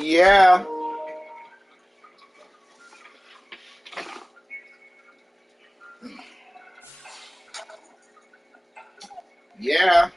Yeah. Yeah.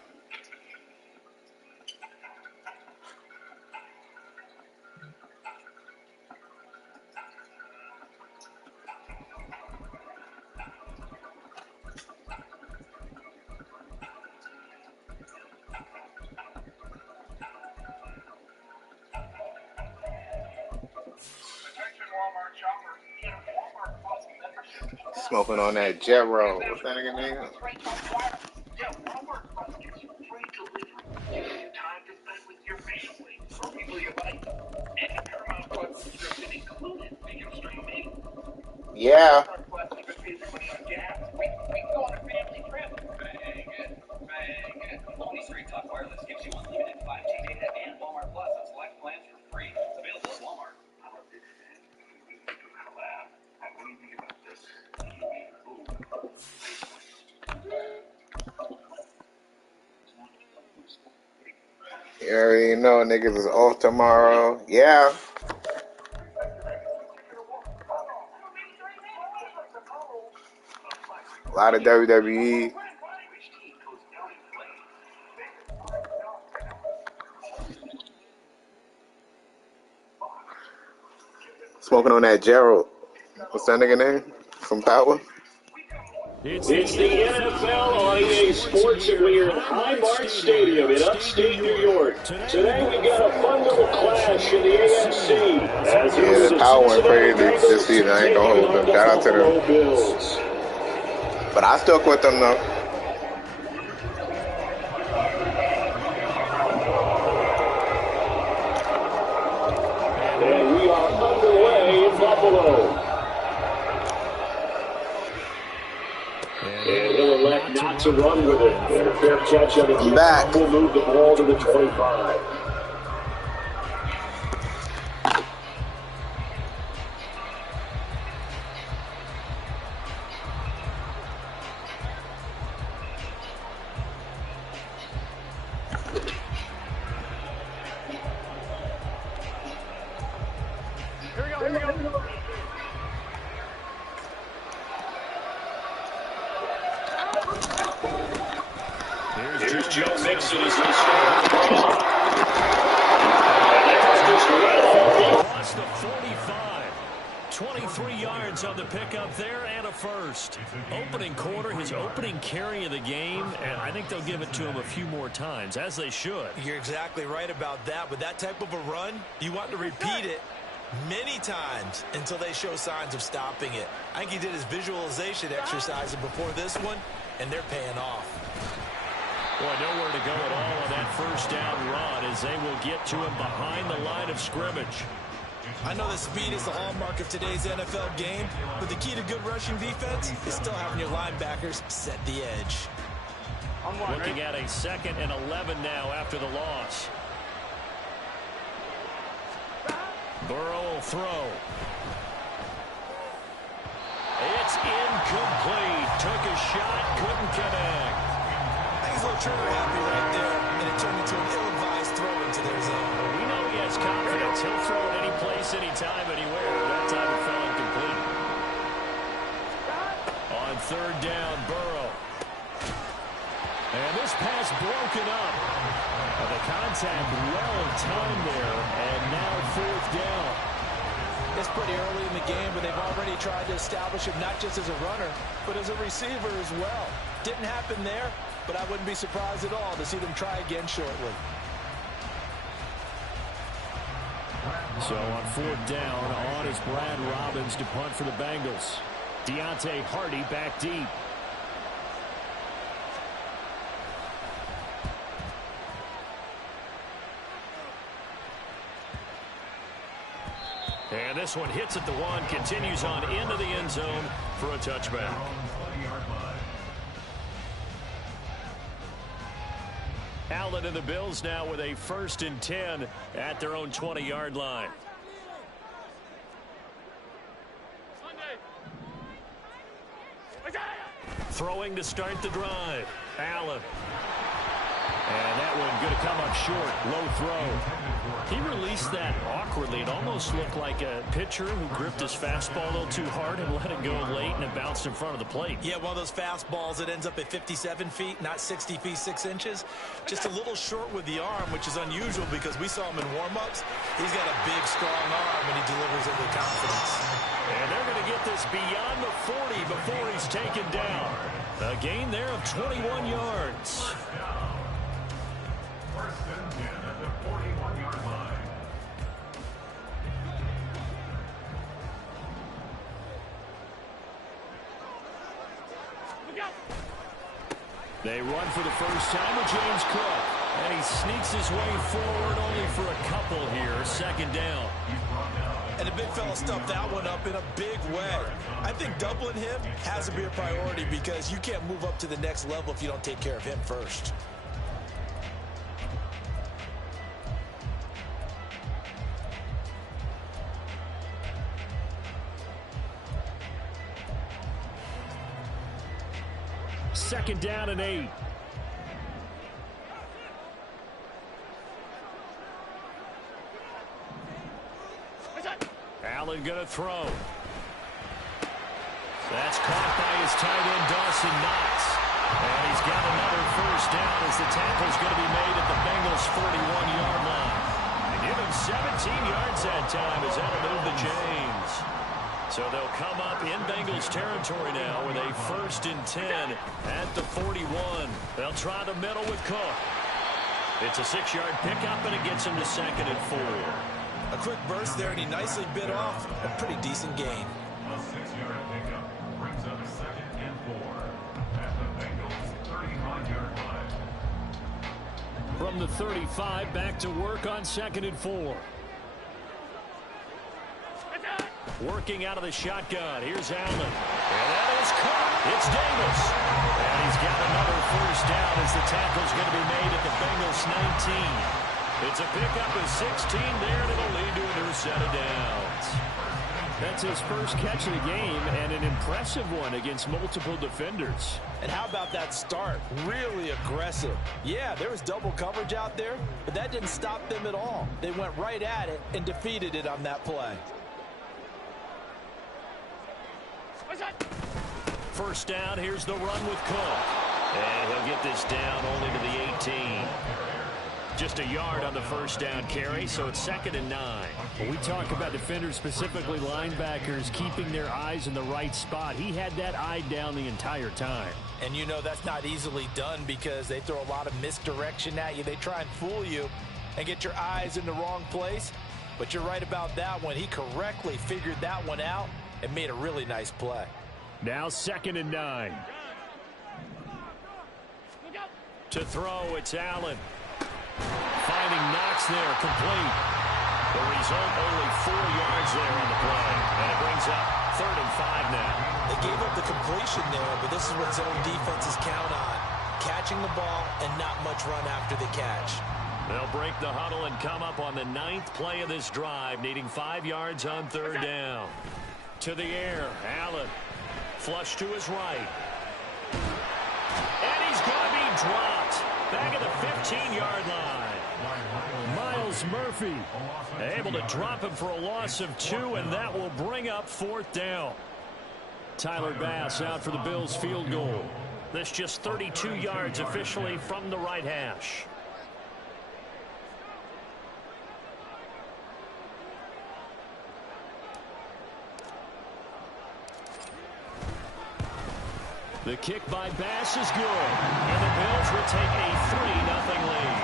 Smoking on that jet roll. What's that nigga name? Yeah. You already know niggas is off tomorrow. Yeah. A lot of WWE. Smoking on that Gerald. What's that nigga name? From Power? It's the NFL on EA Sports, and we're at Highmark Stadium in upstate New York. Today we've got a fun little clash in the AFC. As the Power went crazy this season. I ain't gonna hold them. Shout out to them. Bills. But I stuck with them though. And we are underway in Buffalo. And he'll elect not to run with it. And a fair catch on the back. Will move the ball to the 25. Here's Joe Mixon as they start. Across the 45. 23 yards on the pickup there and a first. Opening quarter, his opening carry of the game, and I think they'll give it to him a few more times, as they should. You're exactly right about that. With that type of a run, you want to repeat it many times until they show signs of stopping it. I think he did his visualization exercise before this one, and they're paying off. Boy, nowhere to go at all on that first down run as they will get to him behind the line of scrimmage. I know that speed is the hallmark of today's NFL game, but the key to good rushing defense is still having your linebackers set the edge. Looking at a 2nd and 11 now after the loss. Burrow will throw. It's incomplete. Took a shot, couldn't connect. He's a little trigger happy right there, and it turned into an ill-advised throw into their zone. We know he has confidence. He'll throw it any place, anytime, anywhere. That time it fell incomplete. On 3rd down, Burrow. And this pass broken up. The contact well timed there, and now 4th down. It's pretty early in the game, but they've already tried to establish him not just as a runner, but as a receiver as well. Didn't happen there, but I wouldn't be surprised at all to see them try again shortly. So on 4th down, on is Brad Robbins to punt for the Bengals. Deontay Hardy back deep. And this one hits at the 1, continues on into the end zone for a touchback. Allen and the Bills now with a 1st and 10 at their own 20-yard line. Throwing to start the drive. Allen. And that one going to come up short. Low throw. He released that awkwardly. It almost looked like a pitcher who gripped his fastball a little too hard and let it go late, and it bounced in front of the plate. Yeah, one of those fastballs that ends up at 57 feet, not 60 feet 6 inches. Just a little short with the arm, which is unusual because we saw him in warm-ups. He's got a big, strong arm, and he delivers it with confidence. And they're going to get this beyond the 40 before he's taken down. A gain there of 21 yards. They run for the first time with James Cook. And he sneaks his way forward only for a couple here. Second down. And the big fella stuffed that one up in a big way. I think doubling him has to be a priority because you can't move up to the next level if you don't take care of him first. Second down and 8. Allen going to throw. That's caught by his tight end, Dawson Knox. And he's got another first down as the tackle's going to be made at the Bengals' 41-yard line. They give him 17 yards that time as that'll move the chains. So they'll come up in Bengals territory now with a 1st and 10 at the 41. They'll try the middle with Cook. It's a 6-yard pickup, and it gets him to 2nd and 4. A quick burst there, and he nicely bit off a pretty decent gain. A 6-yard pickup brings up 2nd and 4 at the Bengals' 35-yard line. From the 35, back to work on 2nd and 4. Working out of the shotgun. Here's Allen. And that is caught. It's Davis. And he's got another first down as the tackle's going to be made at the Bengals' 19. It's a pickup of 16 there, and it'll lead to a new set of downs. That's his first catch of the game, and an impressive one against multiple defenders. And how about that start? Really aggressive. Yeah, there was double coverage out there, but that didn't stop them at all. They went right at it and defeated it on that play. First down, here's the run with Cook. And he'll get this down only to the 18. Just a yard on the first down carry, so it's 2nd and 9. When we talk about defenders, specifically linebackers, keeping their eyes in the right spot, he had that eye down the entire time. And you know that's not easily done because they throw a lot of misdirection at you. They try and fool you and get your eyes in the wrong place. But you're right about that one. He correctly figured that one out and made a really nice play. Now 2nd and 9. To throw, it's Allen. Finding Knox there, complete. The result, only 4 yards there on the play. And it brings up 3rd and 5 now. They gave up the completion there, but this is what zone defenses count on. Catching the ball and not much run after the catch. They'll break the huddle and come up on the 9th play of this drive, needing 5 yards on 3rd down. To the air, Allen. Flush to his right. And he's going to be dropped. Back at the 15-yard line. Miles Murphy able to drop him for a loss of 2, and that will bring up 4th down. Tyler Bass out for the Bills field goal. That's just 32 yards officially from the right hash. The kick by Bass is good, and the Bills will take a 3-0 lead.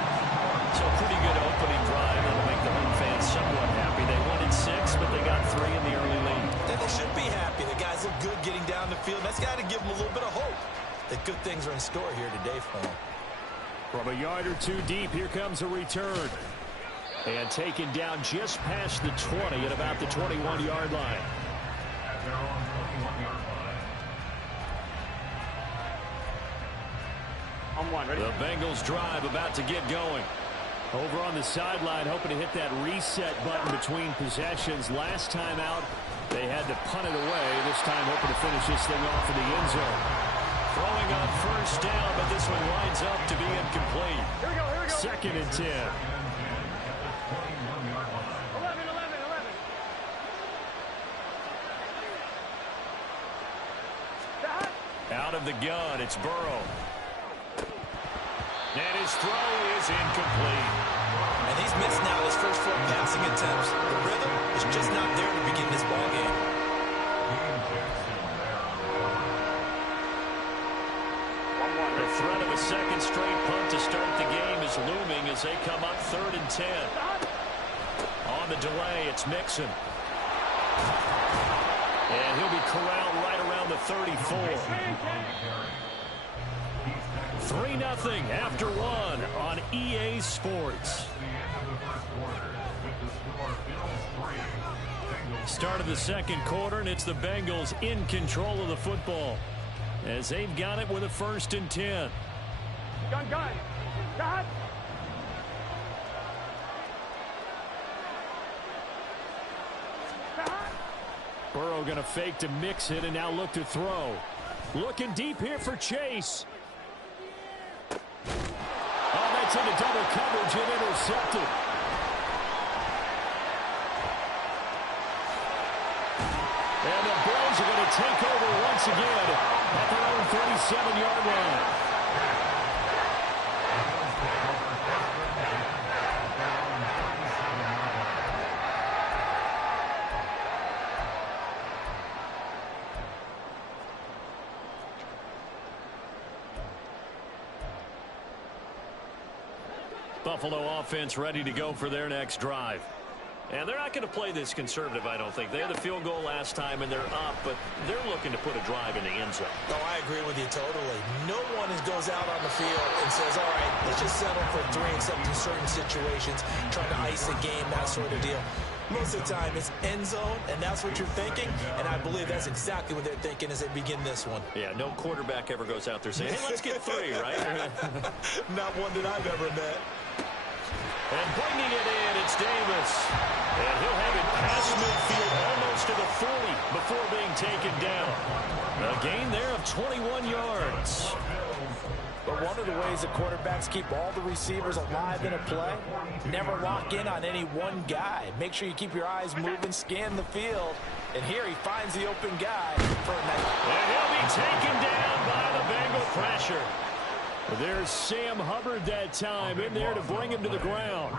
So pretty good opening drive. That'll make the home fans somewhat happy. They wanted 6, but they got 3 in the early lead. And they should be happy. The guys look good getting down the field. That's got to give them a little bit of hope that good things are in store here today for them. from a yard or 2 deep. Here comes a return. And taken down just past the 20 at about the 21-yard line. The Bengals drive about to get going. Over on the sideline, hoping to hit that reset button between possessions. Last time out, they had to punt it away. This time, hoping to finish this thing off in the end zone. Throwing on first down, but this one winds up to be incomplete. Here we go. Second and 10. 11. Out of the gun, it's Burrow. And his throw is incomplete. And he's missed now his first 4 passing attempts. The rhythm is just not there to begin this ball game. The threat of a second straight punt to start the game is looming as they come up 3rd and 10. On the delay, it's Mixon. And he'll be corralled right around the 34. 3-0 after 1 on EA Sports. Start of the second quarter, and it's the Bengals in control of the football as they've got it with a 1st and 10. Gun. Got. Burrow going to fake to mix it and now look to throw. Looking deep here for Chase. Oh, that's into double coverage and intercepted. And the Bills are going to take over once again at their own 37-yard line. Buffalo offense ready to go for their next drive. And they're not going to play this conservative, I don't think. They had the field goal last time, and they're up, but they're looking to put a drive in the end zone. Oh, I agree with you totally. No one goes out on the field and says, all right, let's just settle for 3, except in certain situations, trying to ice a game, that sort of deal. Most of the time, it's end zone, and that's what you're thinking, and I believe that's exactly what they're thinking as they begin this one. Yeah, no quarterback ever goes out there saying, hey, let's get 3, right? Not one that I've ever met. And bringing it in, it's Davis. And he'll have it past midfield almost to the 40 before being taken down. A gain there of 21 yards. But one of the ways the quarterbacks keep all the receivers alive in a play, never lock in on any one guy. Make sure you keep your eyes moving, scan the field. And here he finds the open guy for a nice. And he'll be taken down by the Bengal pressure. There's Sam Hubbard that time in there to bring him to the ground.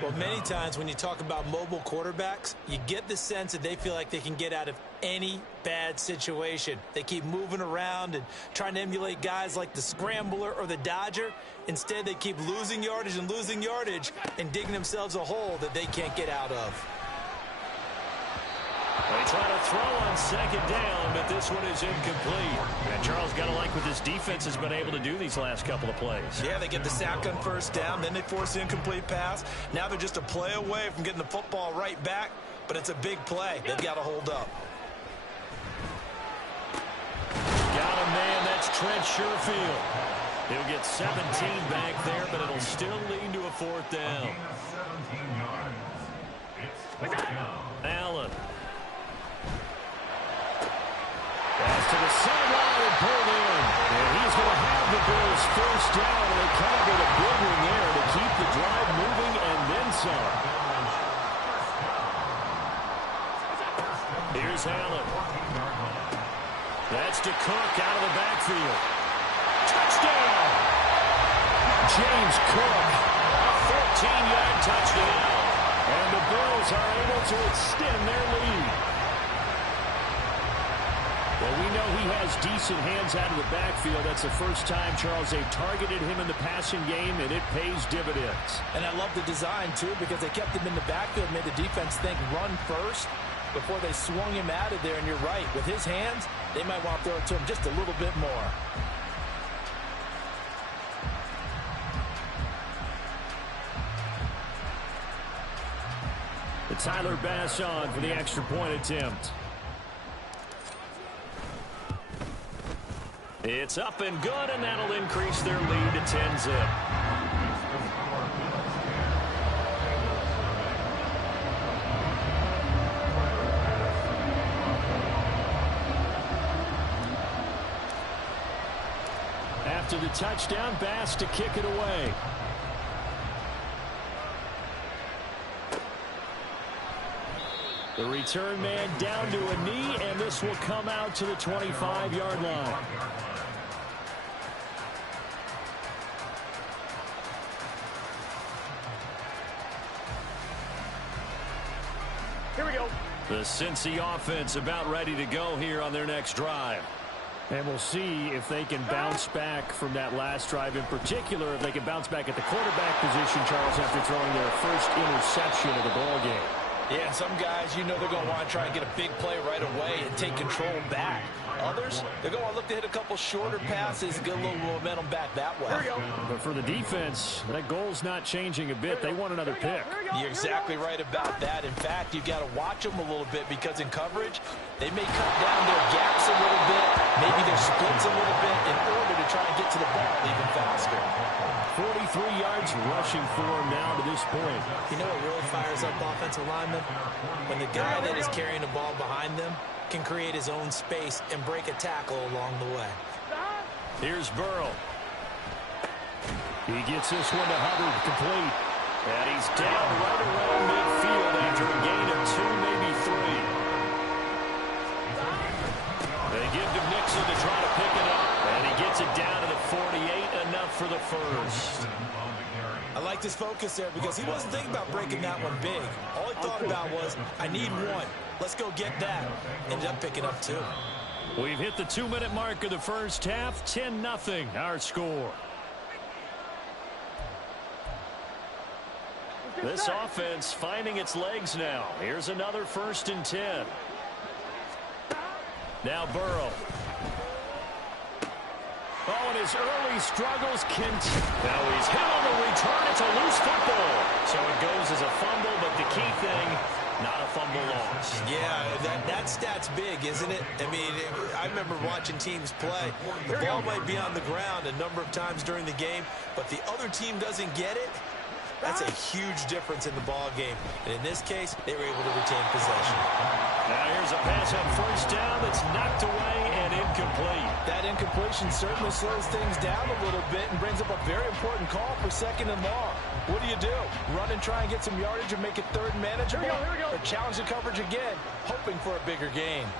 Well, many times when you talk about mobile quarterbacks, you get the sense that they feel like they can get out of any bad situation. They keep moving around and trying to emulate guys like the Scrambler or the Dodger. Instead, they keep losing yardage and digging themselves a hole that they can't get out of. They try to throw on second down, but this one is incomplete. And Charles, got to like what this defense has been able to do these last couple of plays. Yeah, they get the sack on first down, then they force the incomplete pass. Now they're just a play away from getting the football right back, but it's a big play. They've got to hold up. Got a man, that's Trent Sherfield. He'll get 17 back there, but it'll still lead to a 4th down. Allen. Pass to the sideline and pulled in. And he's going to have the Bills 1st down, and they kind of get a big one there to keep the drive moving and then some. Here's Allen. That's to Cook out of the backfield. Touchdown! James Cook, a 14-yard touchdown. And the Bills are able to extend their lead. Well, we know he has decent hands out of the backfield. That's the first time, Charles, they've targeted him in the passing game, and it pays dividends. And I love the design, too, because they kept him in the backfield, made the defense think run first before they swung him out of there. And you're right, with his hands, they might want to throw it to him just a little bit more. The Tyler Bass on for the extra point attempt. It's up and good, and that'll increase their lead to 10-zip. to the touchdown. Bass to kick it away. The return man down to a knee, and this will come out to the 25-yard line. Here we go. The Cincy offense about ready to go here on their next drive. And we'll see if they can bounce back from that last drive. In particular, if they can bounce back at the quarterback position, Charles, after throwing their first interception of the ball game. Yeah, some guys, you know they're going to want to try and get a big play right away and take control back. Others, they're going to look to hit a couple shorter passes and get a little momentum back that way. But for the defense, that goal's not changing a bit. They want another pick. You're exactly right about that. In fact, you've got to watch them a little bit because in coverage, they may cut down their gaps a little bit, maybe their splits a little bit in order to try and get to the ball even faster. 43 yards rushing for him now to this point. You know what really fires up offensive linemen? When the guy that is carrying the ball behind them can create his own space and break a tackle along the way. Here's Burrow. He gets this one to Hubbard, complete. And he's down right around midfield after a gain of 2, maybe 3. They give to Nixon to try to pick it up. And he gets it down to the 48, enough for the first. I like this focus there because he wasn't thinking about breaking that one big. All he thought about was, I need one. Let's go get that. Ended up picking up 2. We've hit the 2-minute mark of the first half. 10-0 our score. This offense finding its legs now. Here's another 1st and 10. Now Burrow. Oh, and his early struggles now he's hit on the return. It's a loose football. So it goes as a fumble, but the key thing, not a fumble loss. Yeah, that stat's big, isn't it? I mean, I remember watching teams play. The ball might be on the ground a number of times during the game, but the other team doesn't get it. That's a huge difference in the ball game. And in this case, they were able to retain possession. Now here's a pass on 1st down that's knocked away and incomplete. That incompletion certainly slows things down a little bit and brings up a very important call for 2nd and long. What do? Run and try and get some yardage and make it 3rd and manageable? Here we go. Or challenge the coverage again, hoping for a bigger gain?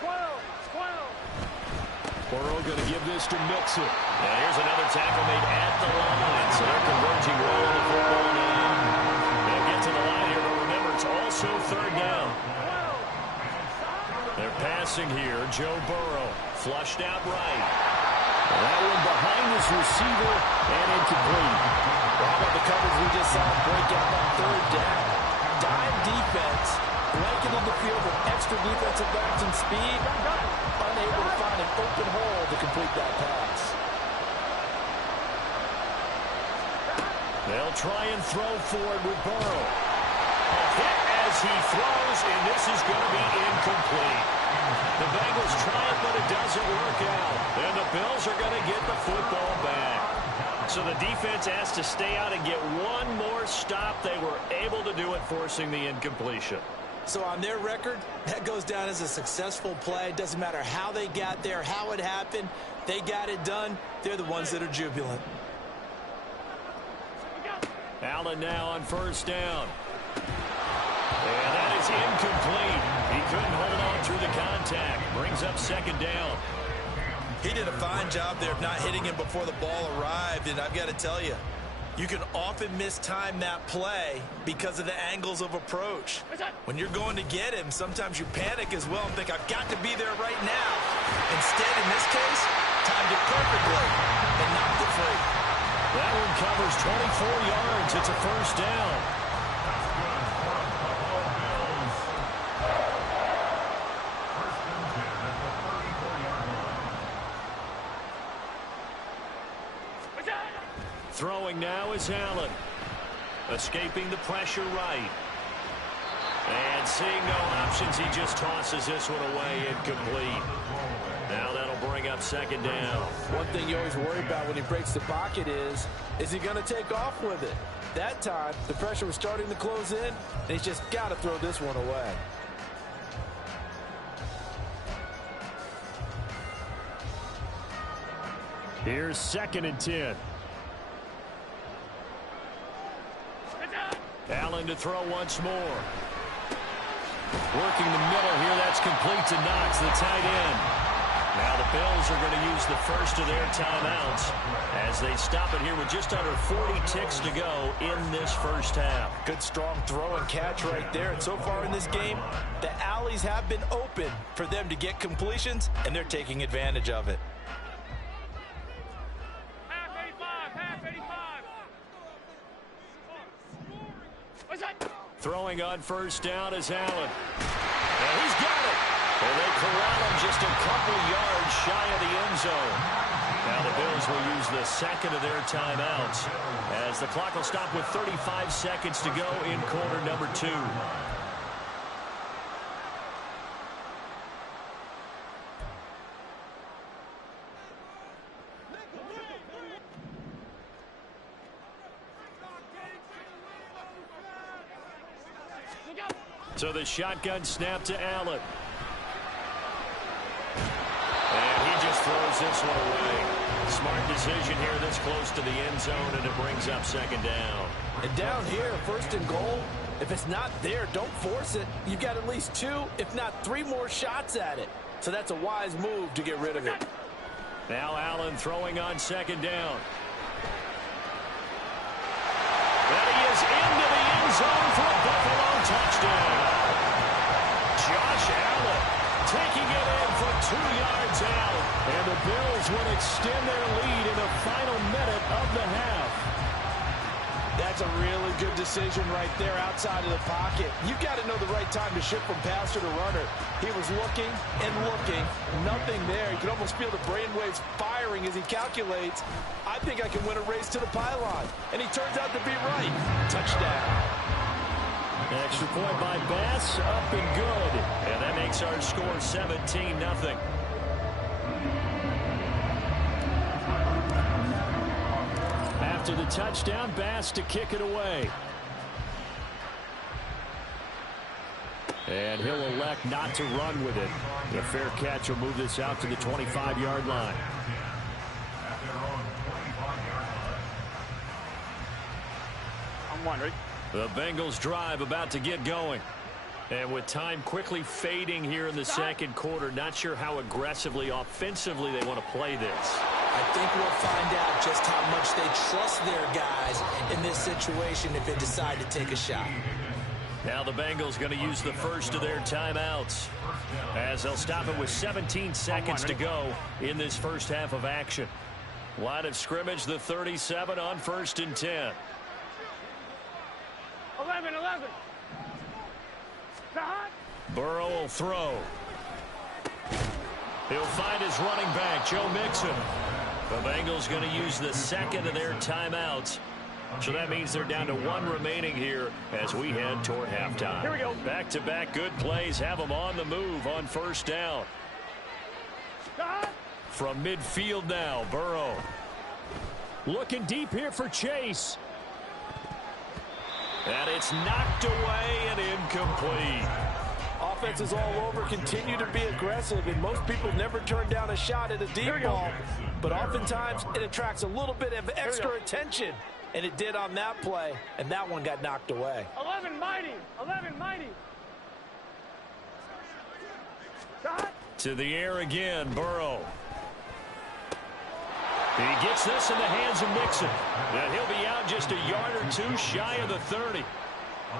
12. Burrow going to give this to Mixon. And here's another tackle made at the line. So they're converging well on the football now. They'll get to the line here, but remember, it's also 3rd down. They're passing here. Joe Burrow flushed out right. That one behind his receiver and incomplete. Well, how about the coverage we just saw break out on 3rd down? Dime defense, blanketed the field with extra defensive backs and speed, unable to find an open hole to complete that pass. They'll try and throw forward with Burrow. A hit as he throws, and this is going to be incomplete. The Bengals try it, but it doesn't work out. And the Bills are going to get the football back. So the defense has to stay out and get one more stop. They were able to do it, forcing the incompletion. So on their record, that goes down as a successful play. Doesn't matter how they got there, how it happened. They got it done. They're the ones that are jubilant. Allen now on 1st down. And that is incomplete. He couldn't hold on through the contact. Brings up 2nd down. He did a fine job there of not hitting him before the ball arrived. And I've got to tell you, you can often mistime that play because of the angles of approach. When you're going to get him, sometimes you panic as well and think, I've got to be there right now. Instead, in this case, timed it perfectly and knocked it free. That one covers 24 yards. It's a 1st down. Throwing now is Allen. Escaping the pressure right. And seeing no options, he just tosses this one away, incomplete. Now that'll bring up 2nd down. One thing you always worry about when he breaks the pocket is he going to take off with it? That time, the pressure was starting to close in, and he's just got to throw this one away. Here's 2nd and 10. Allen to throw once more. Working the middle here. That's complete to Knox, the tight end. Now the Bills are going to use the first of their timeouts as they stop it here with just under 40 ticks to go in this first half. Good strong throw and catch right there. And so far in this game, the alleys have been open for them to get completions, and they're taking advantage of it. Throwing on first down is Allen. And he's got it. And they corral him just a couple yards shy of the end zone. Now the Bills will use the second of their timeouts as the clock will stop with 35 seconds to go in quarter number 2. So the shotgun snap to Allen. And he just throws this one away. Smart decision here this close to the end zone, and it brings up 2nd down. And down here, 1st and goal, if it's not there, don't force it. You've got at least 2, if not 3 more shots at it. So that's a wise move to get rid of it. Now Allen throwing on 2nd down. And he is into the end zone for a Buffalo touchdown. Josh Allen taking it in for 2 yards out. And the Bills will extend their lead in the final minute of the half. That's a really good decision right there outside of the pocket. You've got to know the right time to shift from passer to runner. He was looking and looking. Nothing there. You can almost feel the brainwaves firing as he calculates. I think I can win a race to the pylon. And he turns out to be right. Touchdown. Extra point by Bass, up and good. And that makes our score 17-0. After the touchdown, Bass to kick it away. And he'll elect not to run with it. The fair catch will move this out to the 25-yard line. I'm wondering. The Bengals drive about to get going. And with time quickly fading here in the second quarter, not sure how aggressively, offensively they want to play this. I think we'll find out just how much they trust their guys in this situation if they decide to take a shot. Now the Bengals going to use the first of their timeouts as they'll stop it with 17 seconds to go in this first half of action. Line of scrimmage, the 37 on 1st and 10. 11. Burrow will throw. He'll find his running back, Joe Mixon. The Bengals going to use the second of their timeouts. So that means they're down to 1 remaining here as we head toward halftime. Here we go. Back-to-back good plays have them on the move on first down. From midfield now, Burrow. Looking deep here for Chase. And it's knocked away and incomplete. Offenses all over continue to be aggressive, and most people never turn down a shot at a deep ball. But oftentimes, it attracts a little bit of extra attention. And it did on that play, and that one got knocked away. 11 mighty. To the air again, Burrow. He gets this in the hands of Mixon. And he'll be out just a yard or 2 shy of the 30.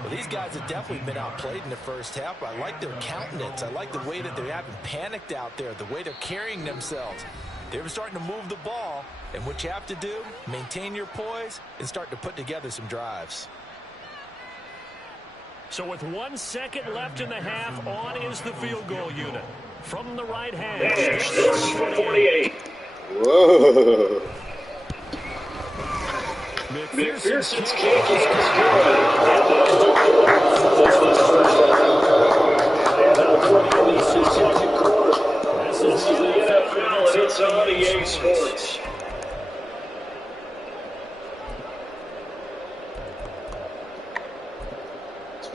Well, these guys have definitely been outplayed in the first half. I like their countenance. I like the way that they haven't panicked out there, the way they're carrying themselves. They're starting to move the ball, and what you have to do, maintain your poise and start to put together some drives. So with 1 second left in the half, on is the field goal unit. From the right hand. It's 48. Whoa. McPherson's kick is good. This is the NFL, and it's on EA Sports.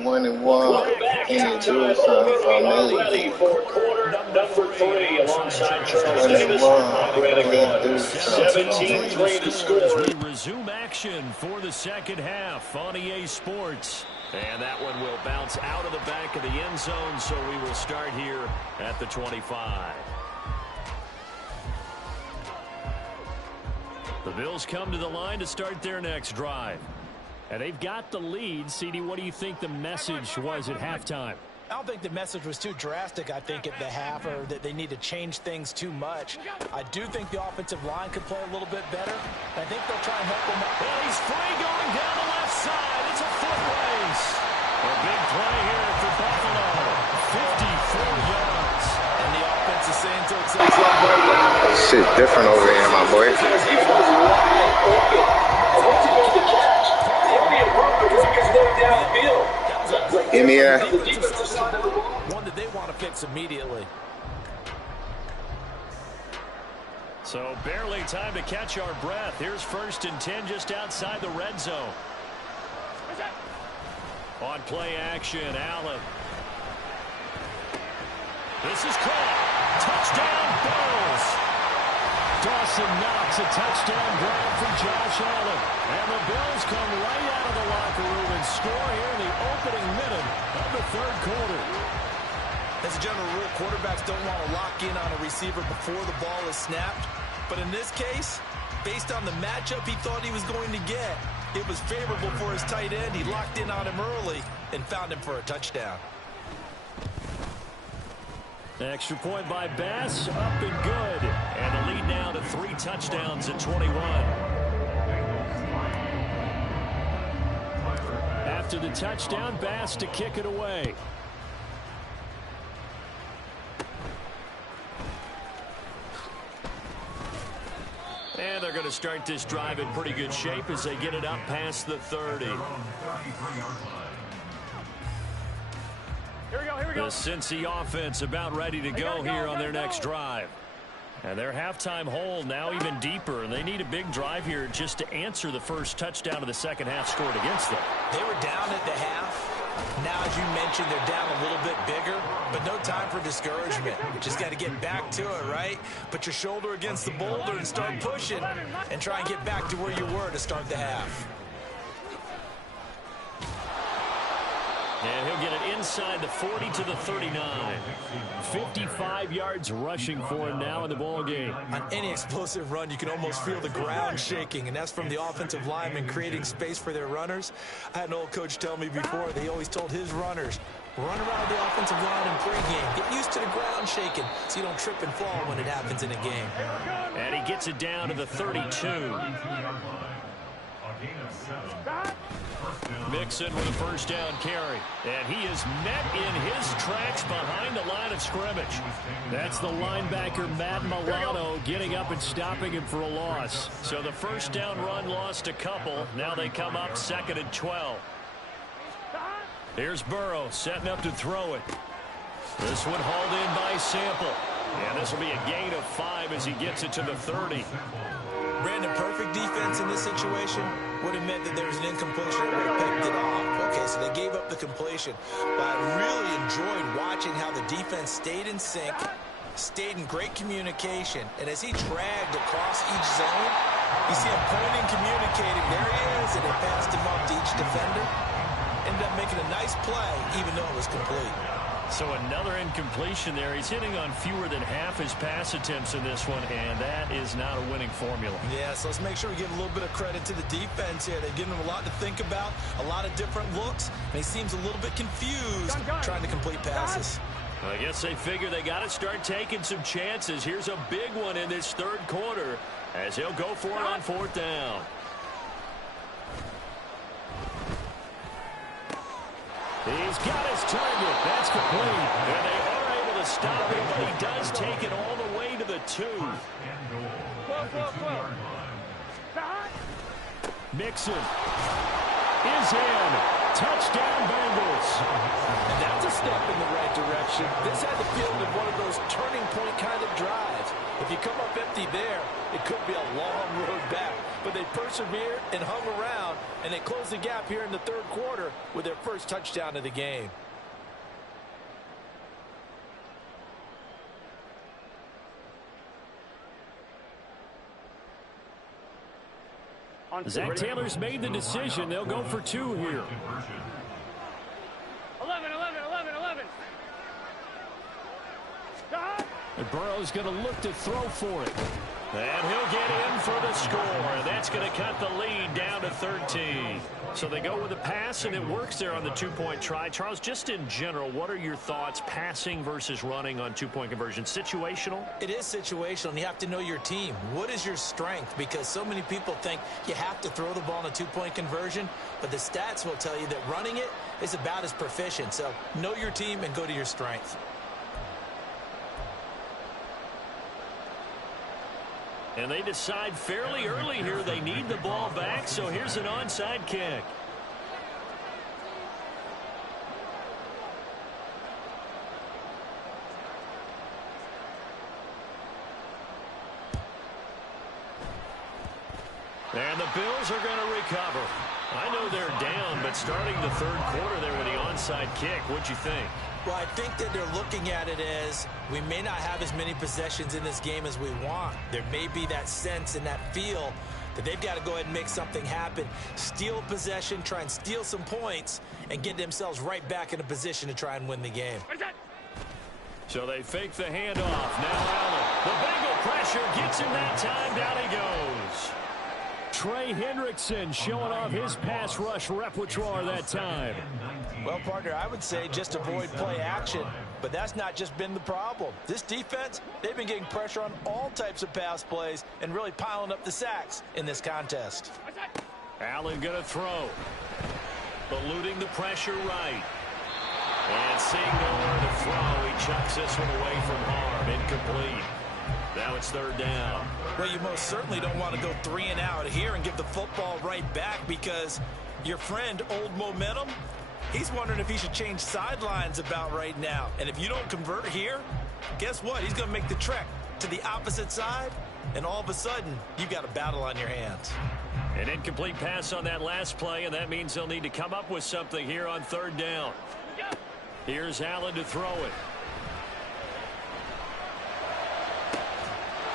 21 Welcome back. and Halftime. 2 We are ready for quarter number 3 alongside Charles Davis. I'm Brandon Gordon. 17-3 to score. We resume action for the second half on EA Sports. And that one will bounce out of the back of the end zone, so we will start here at the 25. The Bills come to the line to start their next drive. And they've got the lead. CD, what do you think the message was at halftime? I don't think the message was too drastic, I think, at the half, or that they need to change things too much. I do think the offensive line could play a little bit better. I think they'll try and help them out. And he's free going down the left side. It's a foot race. A big play here for Buffalo. 54 yards. And the offense is saying to itself, shit different over here, my boy. Because he was wide open. And what's he going to catch? Darian Burke is going downfield. Give me a... one that they want to fix immediately. So barely time to catch our breath. Here's 1st and 10 just outside the red zone. On play action, Allen. This is caught. Touchdown, Bills. Dawson Knox, a touchdown grab for Josh Allen. And the Bills come right out of the locker room and score here in the opening minute of the third quarter. As a general rule, quarterbacks don't want to lock in on a receiver before the ball is snapped. But in this case, based on the matchup he thought he was going to get, it was favorable for his tight end. He locked in on him early and found him for a touchdown. Extra point by Bass, up and good. And the lead now to 3 touchdowns at 21. After the touchdown, Bass to kick it away. And they're going to start this drive in pretty good shape as they get it up past the 30. Here we go, here we go. The Cincy offense about ready to go here on their next drive. And their halftime hole now even deeper. And they need a big drive here just to answer the first touchdown of the second half scored against them. They were down at the half. Now, as you mentioned, they're down a little bit bigger, but no time for discouragement. Just got to get back to it, right? Put your shoulder against the boulder and start pushing and try and get back to where you were to start the half. And he'll get it inside the 40 to the 39. 55 yards rushing for him now in the ball game. On any explosive run, you can almost feel the ground shaking, and that's from the offensive linemen creating space for their runners. I had an old coach tell me before, they always told his runners, run around the offensive line in pregame. Get used to the ground shaking so you don't trip and fall when it happens in a game. And he gets it down to the 32. Mixon with a first down carry. And he is met in his tracks behind the line of scrimmage. That's the linebacker, Madden getting up and stopping him for a loss. So the first down run lost a couple. Now they come up 2nd and 12. Here's Burrow setting up to throw it. This one hauled in by Sample. And this will be a gain of 5 as he gets it to the 30. Brandon, perfect defense in this situation would have meant that there was an incompletion that would have pegged it off. Okay, so they gave up the completion. But I really enjoyed watching how the defense stayed in sync, stayed in great communication, and as he dragged across each zone, you see him pointing, communicating. There he is, and they passed him up to each defender. Ended up making a nice play, even though it was complete. So another incompletion there. He's hitting on fewer than half his pass attempts in this one, and that is not a winning formula. Yeah, so let's make sure we give a little bit of credit to the defense here. They've given him a lot to think about, a lot of different looks, and he seems a little bit confused trying to complete passes. I guess they figure they got to start taking some chances. Here's a big one in this third quarter as he'll go for it on 4th down. He's got his target. That's complete. And they are able to stop him, but he does take it all the way to the 2. Mixon is in. Touchdown, Bengals. And that's a step in the right direction. This had the feel of one of those turning point kind of drives. If you come up empty there, it could be a long road back. But they persevered and hung around, and they closed the gap here in the third quarter with their first touchdown of the game. Zach Taylor's made the decision. They'll go for 2 here. 11. And Burrow's going to look to throw for it. And he'll get in for the score. That's going to cut the lead down to 13. So they go with a pass, and it works there on the 2-point try. Charles, just in general, what are your thoughts passing versus running on 2-point conversion? Situational? It is situational, and you have to know your team. What is your strength? Because so many people think you have to throw the ball in a 2-point conversion, but the stats will tell you that running it is about as proficient. So know your team and go to your strength. And they decide fairly early here they need the ball back, so here's an onside kick. And the Bills are going to recover. I know they're down, but starting the third quarter there with the onside kick, what'd you think? Well, I think that they're looking at it as we may not have as many possessions in this game as we want. There may be that sense and that feel that they've got to go ahead and make something happen. Steal possession, try and steal some points, and get themselves right back in a position to try and win the game. So they fake the handoff. Now Allen. The Bengal pressure gets him that time. Down he goes. Trey Hendrickson showing off his pass rush repertoire that time. Well, partner, I would say just avoid play action, but that's not just been the problem. This defense, they've been getting pressure on all types of pass plays and really piling up the sacks in this contest. Allen going to throw. Eluding the pressure right. And seeing nowhere to throw, he chucks this one away from harm. Incomplete. Now it's third down. Well, you most certainly don't want to go 3 and out here and give the football right back, because your friend, Old Momentum, he's wondering if he should change sidelines about right now. And if you don't convert here, guess what? He's going to make the trek to the opposite side, and all of a sudden, you've got a battle on your hands. An incomplete pass on that last play, and that means they'll need to come up with something here on third down. Here's Allen to throw it.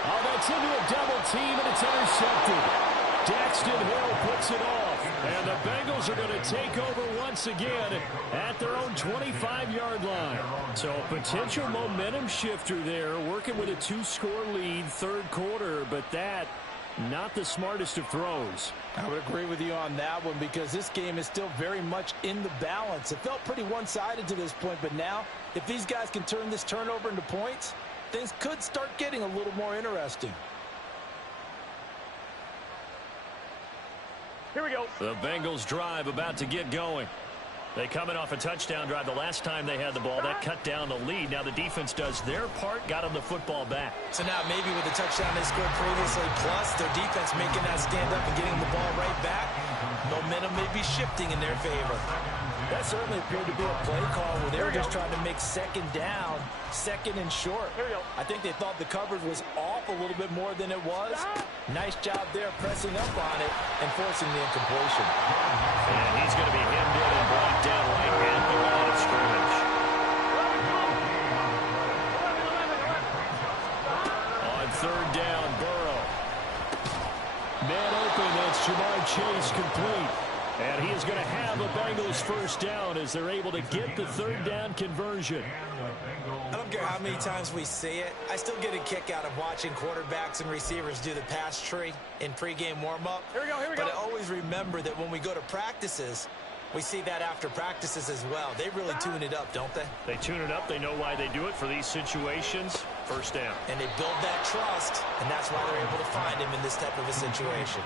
Oh, that's into a double team, and it's intercepted. Daxton Hill puts it off. And the Bengals are going to take over once again at their own 25-yard line. So a potential momentum shifter there, working with a 2-score lead, third quarter, but that not the smartest of throws. I would agree with you on that one, because this game is still very much in the balance. It felt pretty one-sided to this point, but now if these guys can turn this turnover into points, things could start getting a little more interesting. Here we go. The Bengals drive about to get going. They coming off a touchdown drive the last time they had the ball. That cut down the lead. Now the defense does their part, got them the football back. So now maybe with the touchdown they scored previously, plus their defense making that stand up and getting the ball right back, momentum may be shifting in their favor. That certainly appeared to be a play call where they were just trying to make second down, second and short. I think they thought the coverage was off a little bit more than it was. Nice job there pressing up on it and forcing the incompletion. And he's going to be hemmed in and brought down right at the line of scrimmage. On third down, Burrow. Man open, that's Jamar Chase complete. And he is going to have a Bengals first down as they're able to get the third down conversion. I don't care how many times we see it. I still get a kick out of watching quarterbacks and receivers do the pass tree in pregame warm-up. Here we go. But I always remember that when we go to practices, we see that after practices as well. They really tune it up, don't they? They tune it up. They know why they do it for these situations. First down. And they build that trust, and that's why they're able to find him in this type of a situation.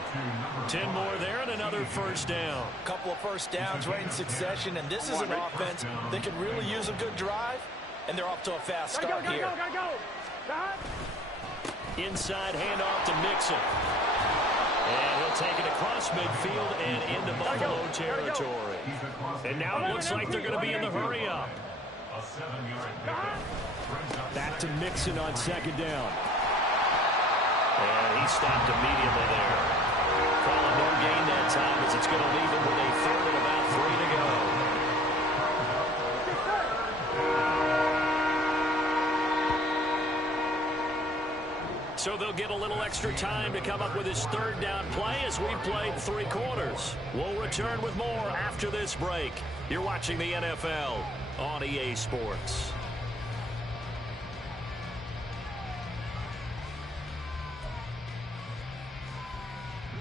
10 more there and another first down. A couple of first downs right in succession, and this is an offense that can really use a good drive, and they're off to a fast start here. Gotta go. Inside handoff to Mixon. And he'll take it across midfield and into Buffalo territory. And now it looks like they're going to be in the hurry up. A 7-yard pickup. Back to Mixon on second down. And he stopped immediately there. Calling no gain that time as it's going to leave him with a third and about 3 to go. So they'll get a little extra time to come up with his third down play as we played 3 quarters. We'll return with more after this break. You're watching the NFL on EA Sports.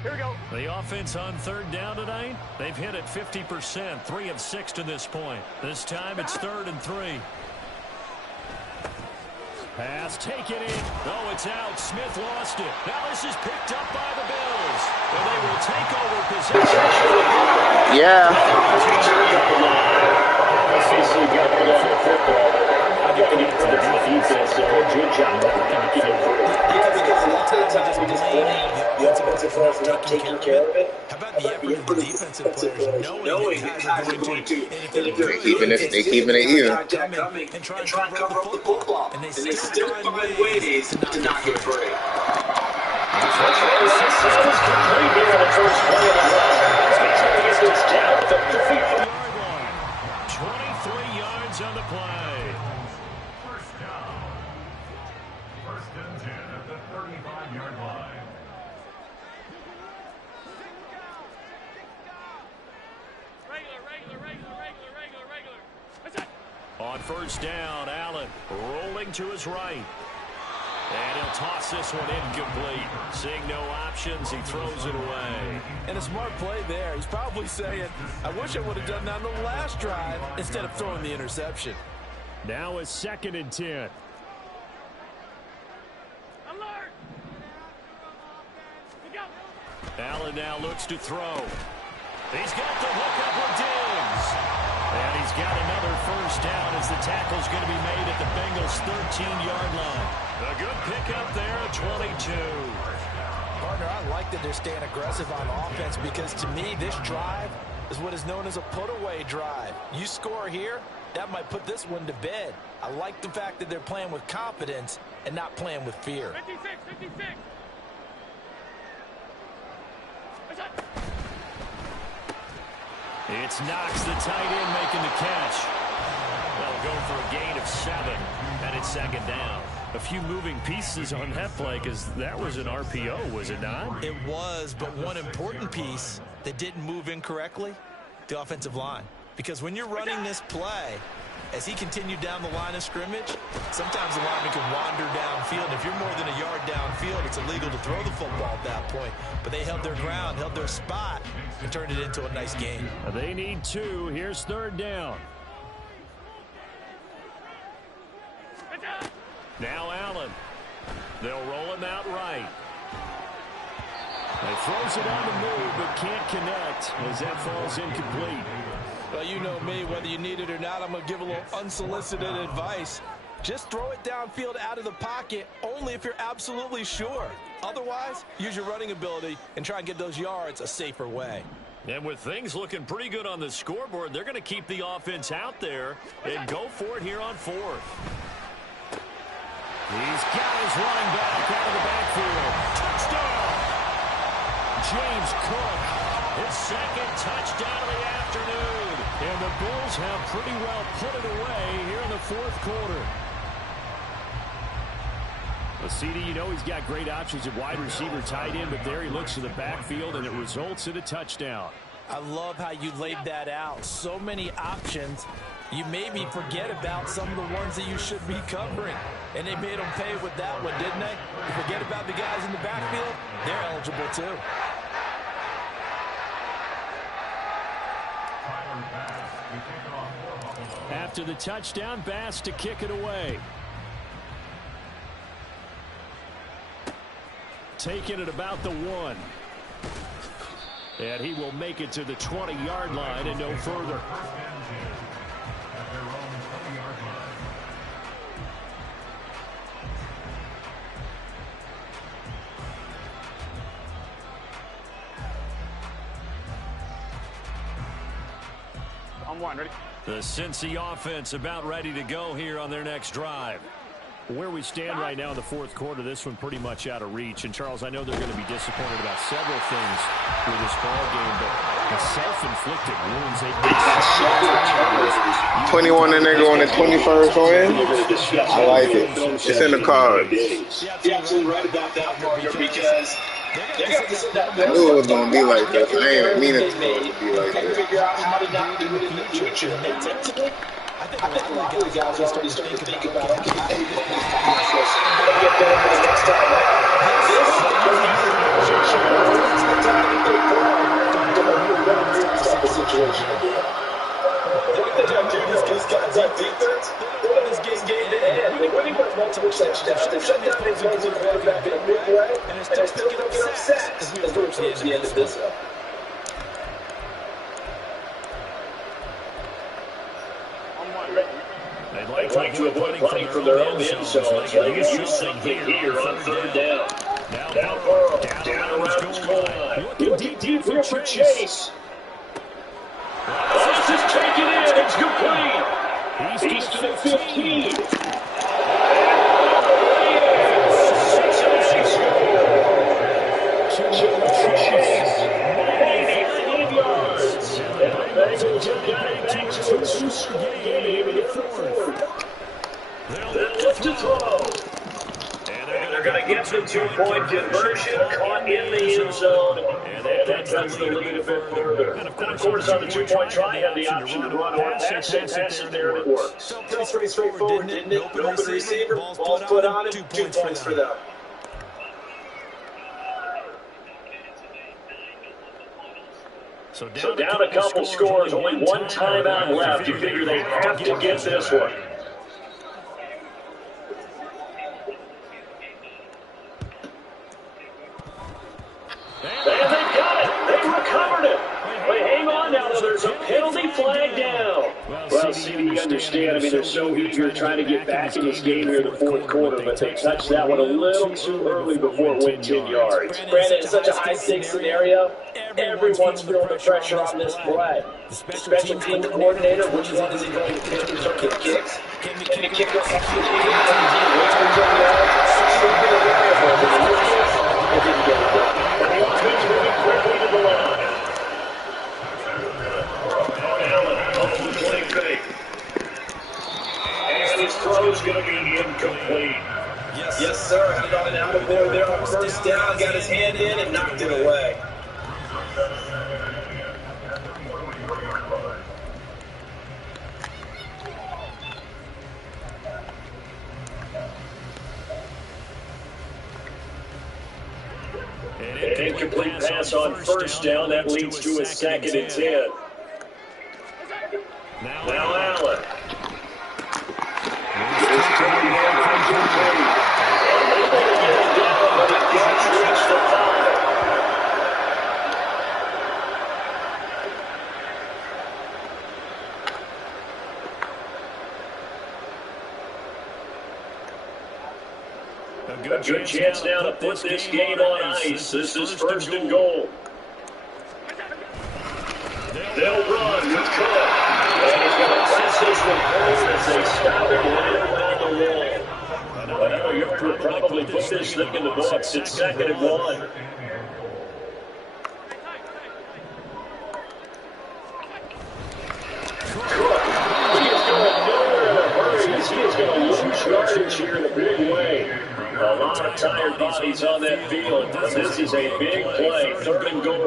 Here we go. The offense on third down tonight, they've hit it 50%, 3 of 6 to this point. This time it's 3rd and 3. Pass taken in. Oh, it's out. Smith lost it. Now this is picked up by the Bills. And they will take over possession. Yeah. Taking care of it. How about the effort of the defensive players knowing that guys are going to, They're keeping it even. And try and cover up the football. And they still find ways to not get free. Complete here on the first play of the drive. It's down at the 50-yard line. 23 yards on the play. First down. First and 10 at the 35-yard line. On first down, Allen rolling to his right. And he'll toss this one incomplete. Seeing no options, he throws it away. And a smart play there. He's probably saying, I wish I would have done that on the last drive instead of throwing the interception. Now it's 2nd and 10. Alert! Allen now looks to throw. He's got the hook up with Diggs. And he's got another first down as the tackle's going to be made at the Bengals' 13-yard line. A good pickup there at 22. Partner, I like that they're staying aggressive on offense because to me, this drive is what is known as a put-away drive. You score here, that might put this one to bed. I like the fact that they're playing with confidence and not playing with fear. 56. It's Knox, the tight end, making the catch. They'll go for a gain of 7, and it's 2nd down. A few moving pieces on that play because that was an RPO, was it not? It was, but one important piece that didn't move incorrectly, the offensive line. Because when you're running this play, as he continued down the line of scrimmage, sometimes the lineman can wander downfield. If you're more than a yard downfield, it's illegal to throw the football at that point. But they held their ground, held their spot, and turned it into a nice game. They need 2. Here's 3rd down. Now Allen. They'll roll him out right. He throws it on the move, but can't connect as that falls incomplete. Well, you know me, whether you need it or not, I'm going to give a little unsolicited advice. Just throw it downfield out of the pocket only if you're absolutely sure. Otherwise, use your running ability and try and get those yards a safer way. And with things looking pretty good on the scoreboard, they're going to keep the offense out there and go for it here on 4th. He's got his running back out of the backfield. Touchdown! James Cook, his 2nd touchdown of the afternoon. And the Bills have pretty well put it away here in the 4th quarter. Well, CD, you know he's got great options at wide receiver, tight end, but there he looks to the backfield, and it results in a touchdown. I love how you laid that out. So many options. You maybe forget about some of the ones that you should be covering. And they made them pay with that one, didn't they? You forget about the guys in the backfield, they're eligible too. After the touchdown, Bass to kick it away. Taking it about the 1. And he will make it to the 20-yard line and no further. On 1, ready? The Cincy offense about ready to go here on their next drive. Where we stand right now in the fourth quarter, this one pretty much out of reach. And, Charles, I know they're going to be disappointed about several things with this ball game, but the self-inflicted wounds they 21 and they're going to 21st win. I like it. It's in the cards. You're absolutely right about that, Marker, because they're going to sit that I knew it was going to be like this. I ain't mean it to be like and this. figure out how to not do it in the future. Mentally, I think a lot of the guys are already starting to think about, okay, how do we get better for the next time? This is the time that they play. This type of situation. These guys on defense, they want this game to end. They're winning by multiple touchdowns. They shut down the opposing quarterback in a big way, and they still don't get upset as we approach the end of this. They'd like to avoid punting from their own end zones. They can use something here on third down. Now Burrow, down around his goal line. Looking deep here for Chase. This is taken in. It's complete. He's to the 15. Chase, 85 yards. And the Bengals have got it back to a two-score game in the fourth. They'll look to throw. And they're going to get the two-point conversion caught in the end zone. And that cuts the lead a bit further. And of course, on the two-point try, you have the option to run or pass it there, and it works. So pretty straightforward, didn't it? Open receiver, ball's put on him, 2 points for them. So down a couple scores, only one timeout left. You figure they have to get this one. And they've got it. They recovered it. But hang on now, though. There's a penalty flag down. Well, CD, you understand. I mean, they're so eager trying to get back in this game here in the fourth quarter, but they touched that one a little too early before it went 10 yards. Brandon, it's such a high-stakes scenario. Everyone's feeling the pressure on this play. The special team coordinator, which one is he going to pick in terms of kicks? Can the kicker execute the returns on yards? Still been a variable, but in this case, they didn't get it done. And the offense moving quickly to the line. Allen up to the play fake. And his throw's going to be incomplete. Yes, sir. He got it out of there on first down, got his hand in, and knocked it away. An incomplete pass on first down. That leads to a 2nd and 10. Now Allen. A good chance now to put this game on ice. This is 1st and goal. They'll run with Cook. And he's going to press this one home as they stop it right around the wall. Well, you could probably put this thing in the books. It's 2nd and 1. Cook, he is going nowhere in a hurry as he is going to lose yardage here in a big way. A lot of tired bodies on that field, but this is a big play, 3rd and goal.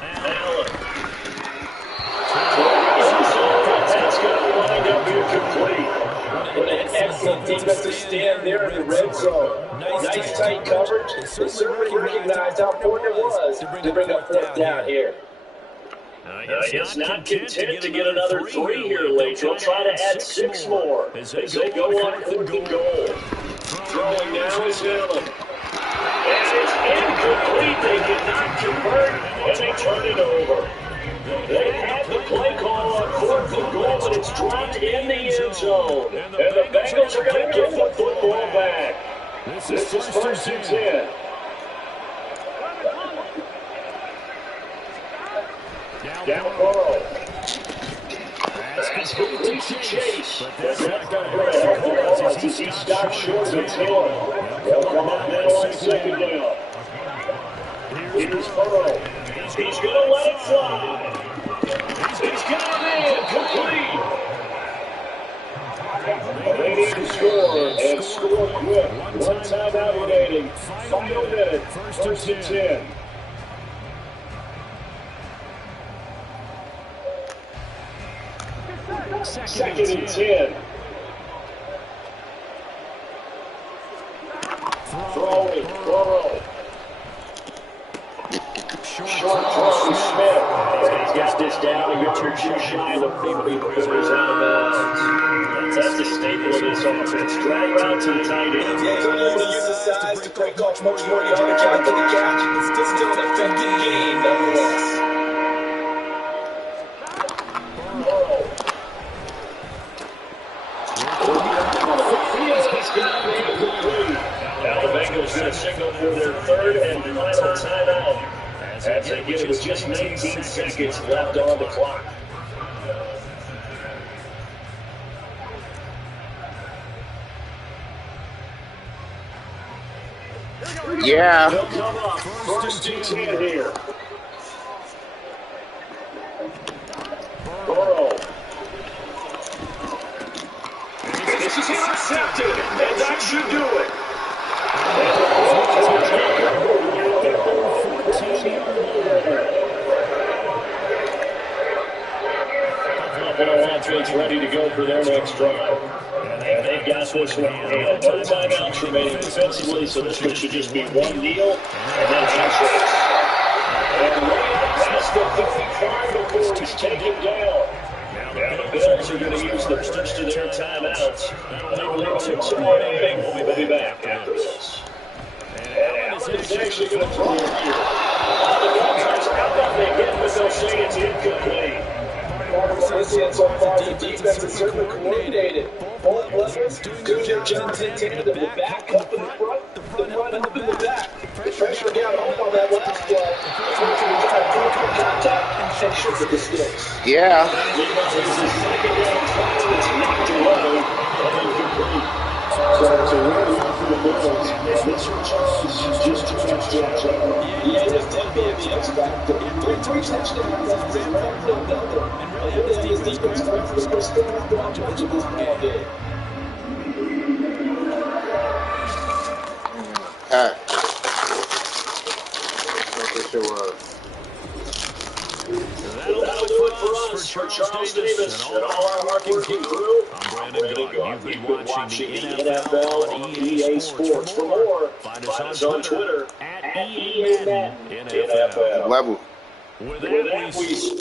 Allen. That's going to wind up incomplete. What an excellent defensive stand there in the red zone. Nice tight coverage. They certainly recognized how important it was to bring up 4th down here. It's not content to get another 3 here late. They'll try to add 6 more as they go on 4th and goal. Throwing now is Allen. And it's incomplete. They did not convert, and they turn it over. They had the play call on 4th and goal, but it's dropped in the end zone. And the Bengals are going to get the football back. This is 1st and 10. Down Burrow. Pass completes the chase. But that's not going to help their odds as he stops short of the 10. They'll come up now on second down. Here's Burrow. He's going to let it fly. He's got it in, complete. They need to score, and score quick. One timeout remaining. Final minute, first and 10. Second and 10. Throwing, Burrow. Short toss from Smith. He's got this down a yard or two shy of the 40, but he's out of bounds. That's the staple of this offense. Drag route to the tight end. He's unable to use his size to break off much more yardage after the catch. It's still an effective game, nonetheless. Burrow. He's got it incomplete. Now the Bengals going to signal for their third and final timeout, as they get it with just 19 seconds left on the clock. Yeah. They'll come up first and 10 here. Burrow. This is intercepted, and that should do it. Offense ready to go for their next drive. And they've got this one. And no timeouts remaining defensively, so this one should just be one deal and then handshakes. And way out past the 55 before he's taken down. Now the Bills are going to use the first of their timeouts. That'll leave them to one. We'll be back after this. And Allen is actually going to throw it here. The Cubs out that they get, but they'll say it's incomplete. So far, the defense is certainly coordinated. Both levels doing their jobs in tandem. The back helping the front, the front helping the back. The pressure down on that last play. Contact and shoot with the sticks. Yeah. It's knocked away and incomplete. So it's a really for the Bills. Mr. Charles just too much damage. Yeah, this did be the X factor. Three touchdowns, that's his record, no. And really, his defense fights for the first thing after much of this ball game. Alright. What this shit was. That'll do it for us, for Charles Davis and all our hardworking crew. I'm Brandon Gunn. You've been watching the NFL on EA Sports. For more, find us on Twitter at EA Madden NFL. Level. With that, we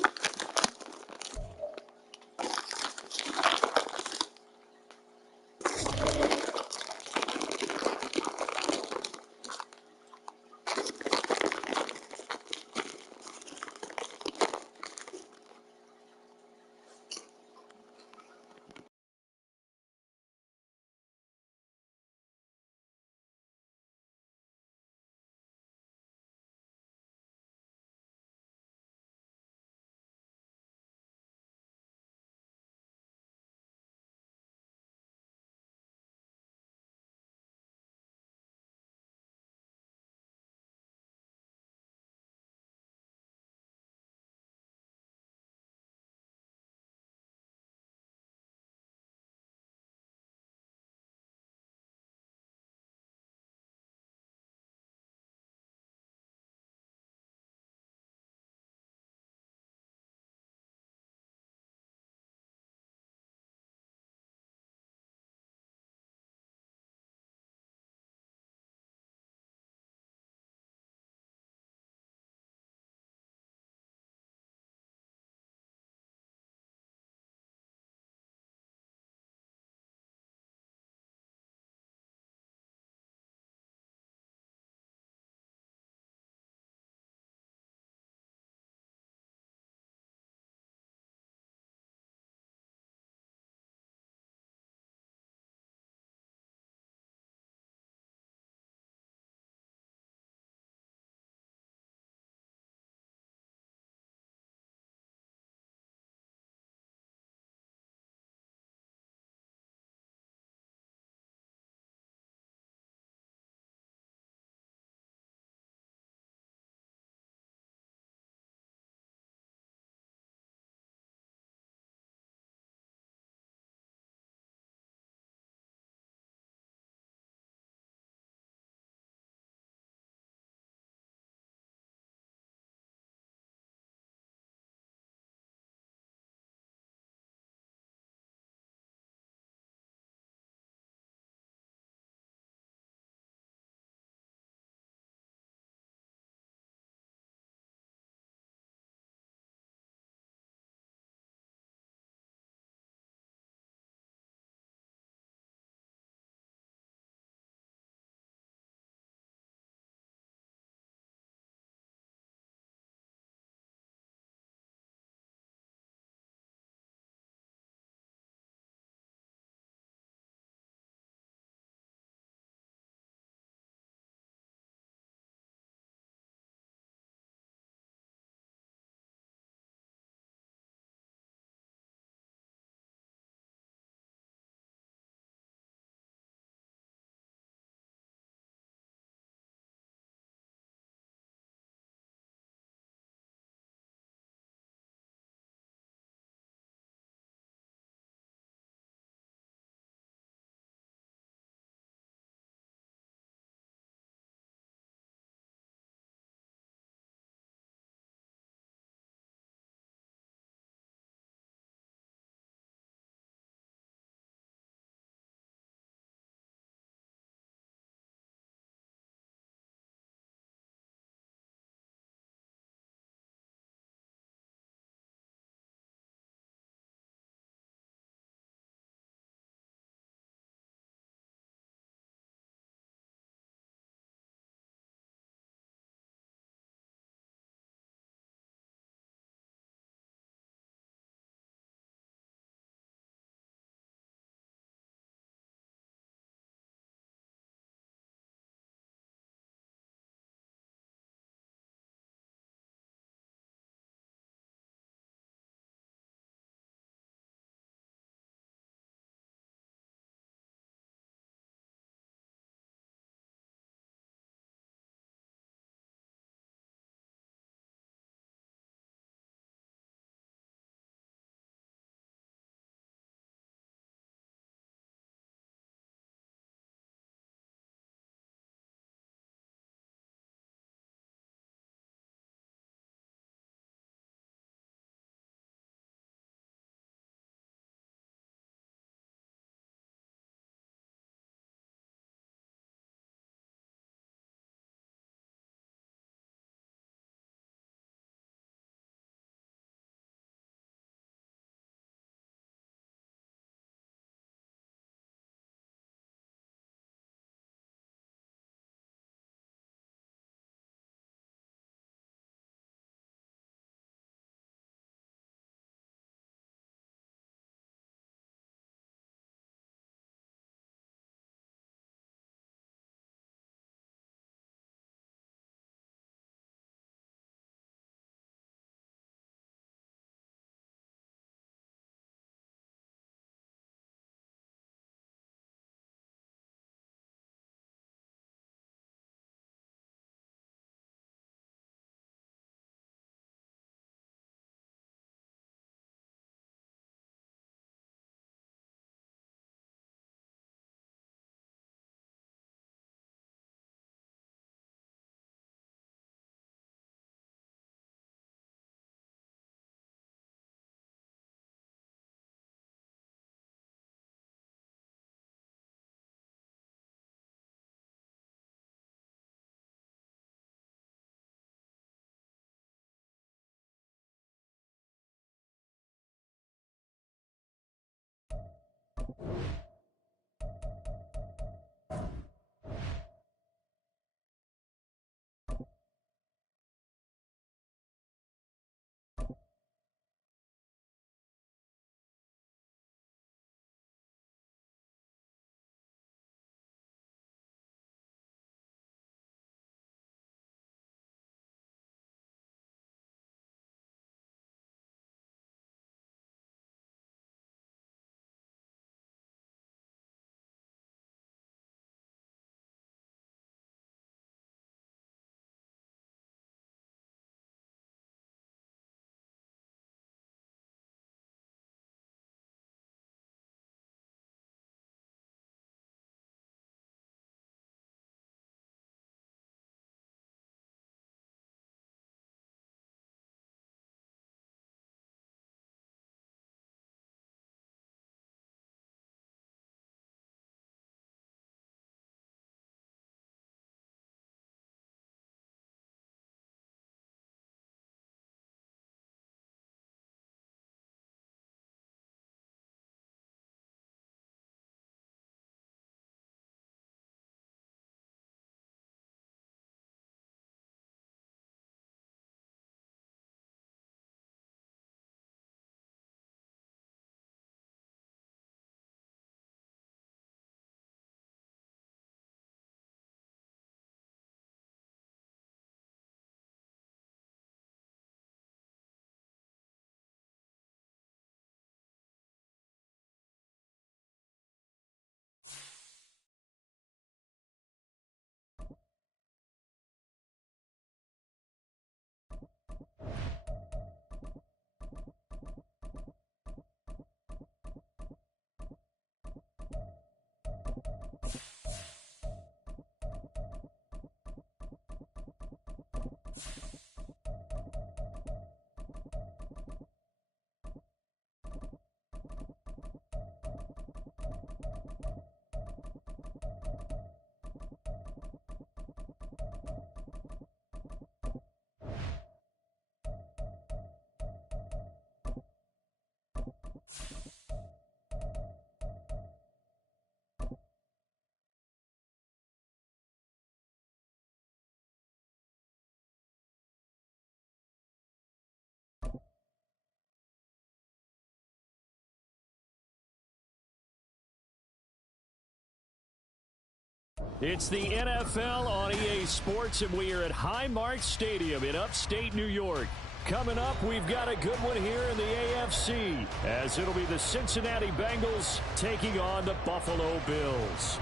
It's the NFL on EA Sports, and we are at Highmark Stadium in upstate New York. Coming up, we've got a good one here in the AFC, as it'll be the Cincinnati Bengals taking on the Buffalo Bills.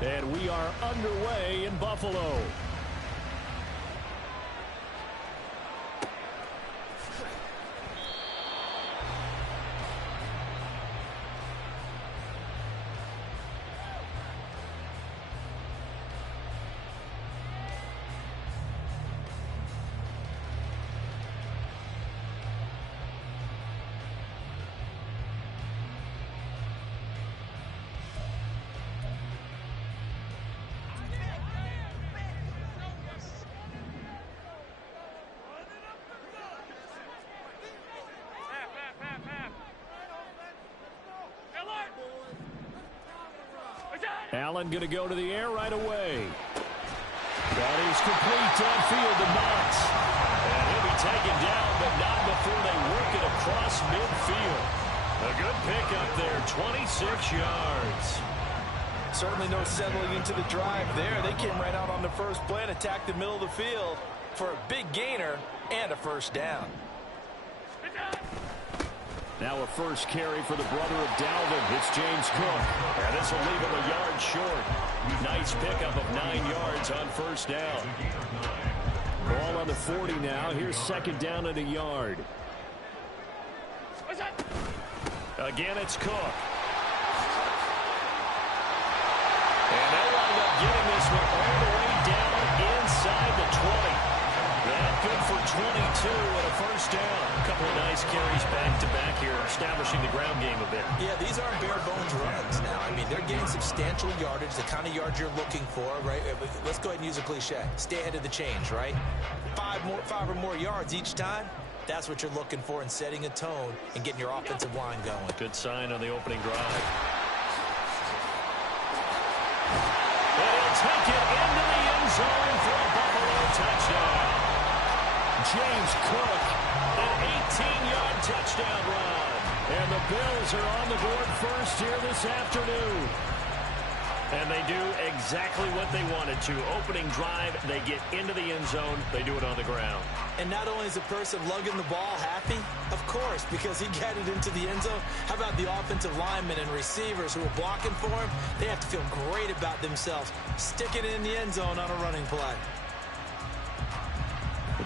And we are underway in Buffalo. Allen going to go to the air right away. That is complete downfield to Knox. And he'll be taken down, but not before they work it across midfield. A good pickup there, 26 yards. Certainly no settling into the drive there. They came right out on the first play and attacked the middle of the field for a big gainer and a first down. Now a first carry for the brother of Dalvin. It's James Cook. And this will leave him a yard short. Nice pickup of 9 yards on first down. Ball on the 40 now. Here's second down and a yard. Again, it's Cook. And they'll wind up getting this one all the way down inside the 20. That good for 22 and a first down. A couple of nice carries back-to-back here, establishing the ground game a bit. Yeah, these aren't bare-bones runs now. I mean, they're getting substantial yardage, the kind of yards you're looking for, right? Let's go ahead and use a cliche. Stay ahead of the change, right? Five or more yards each time. That's what you're looking for in setting a tone and getting your offensive line going. Good sign on the opening drive. And he'll take it into the end zone for a Buffalo touchdown. James Cook, an 18-yard touchdown run. And the Bills are on the board first here this afternoon. And they do exactly what they wanted to. Opening drive, they get into the end zone. They do it on the ground. And not only is the person lugging the ball happy, of course, because he got it into the end zone. How about the offensive linemen and receivers who are blocking for him? They have to feel great about themselves, sticking it in the end zone on a running play.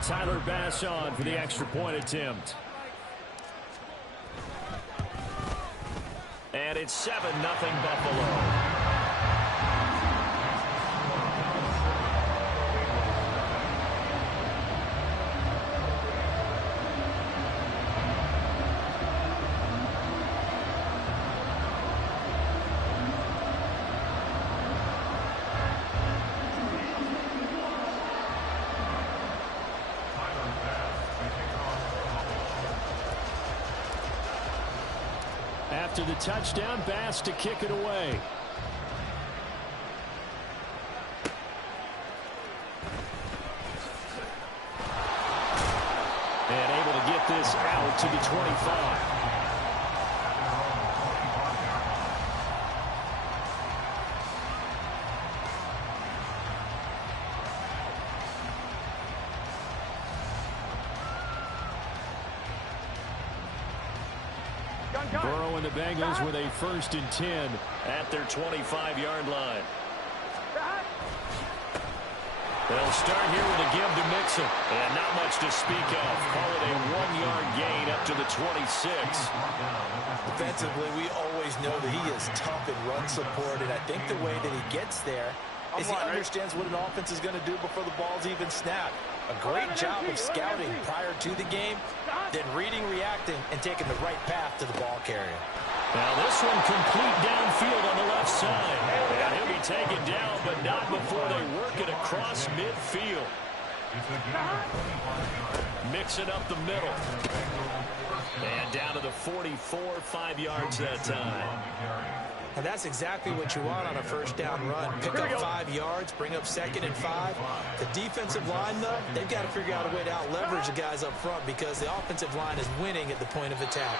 Tyler Bass on for the extra point attempt. And it's 7-0 Buffalo. After the touchdown, Bass to kick it away. And able to get this out to the 25. Burrow and the Bengals with a 1st and 10 at their 25-yard line. They'll start here with a give to Mixon. And not much to speak of. Call it a 1-yard gain up to the 26. Defensively, we always know that he is tough in run support, and I think the way that he gets there is he understands what an offense is going to do before the ball's even snapped. A great job of scouting prior to the game, then reading, reacting, and taking the right path to the ball carrier. Now this one complete downfield on the left side. And he'll be taken down, but not before they work it across midfield. Mix it up the middle. And down to the 44, 5 yards that time. And that's exactly what you want on a first down run. Pick up 5 yards, bring up 2nd and 5. The defensive line, though, they've got to figure out a way to out-leverage the guys up front because the offensive line is winning at the point of attack.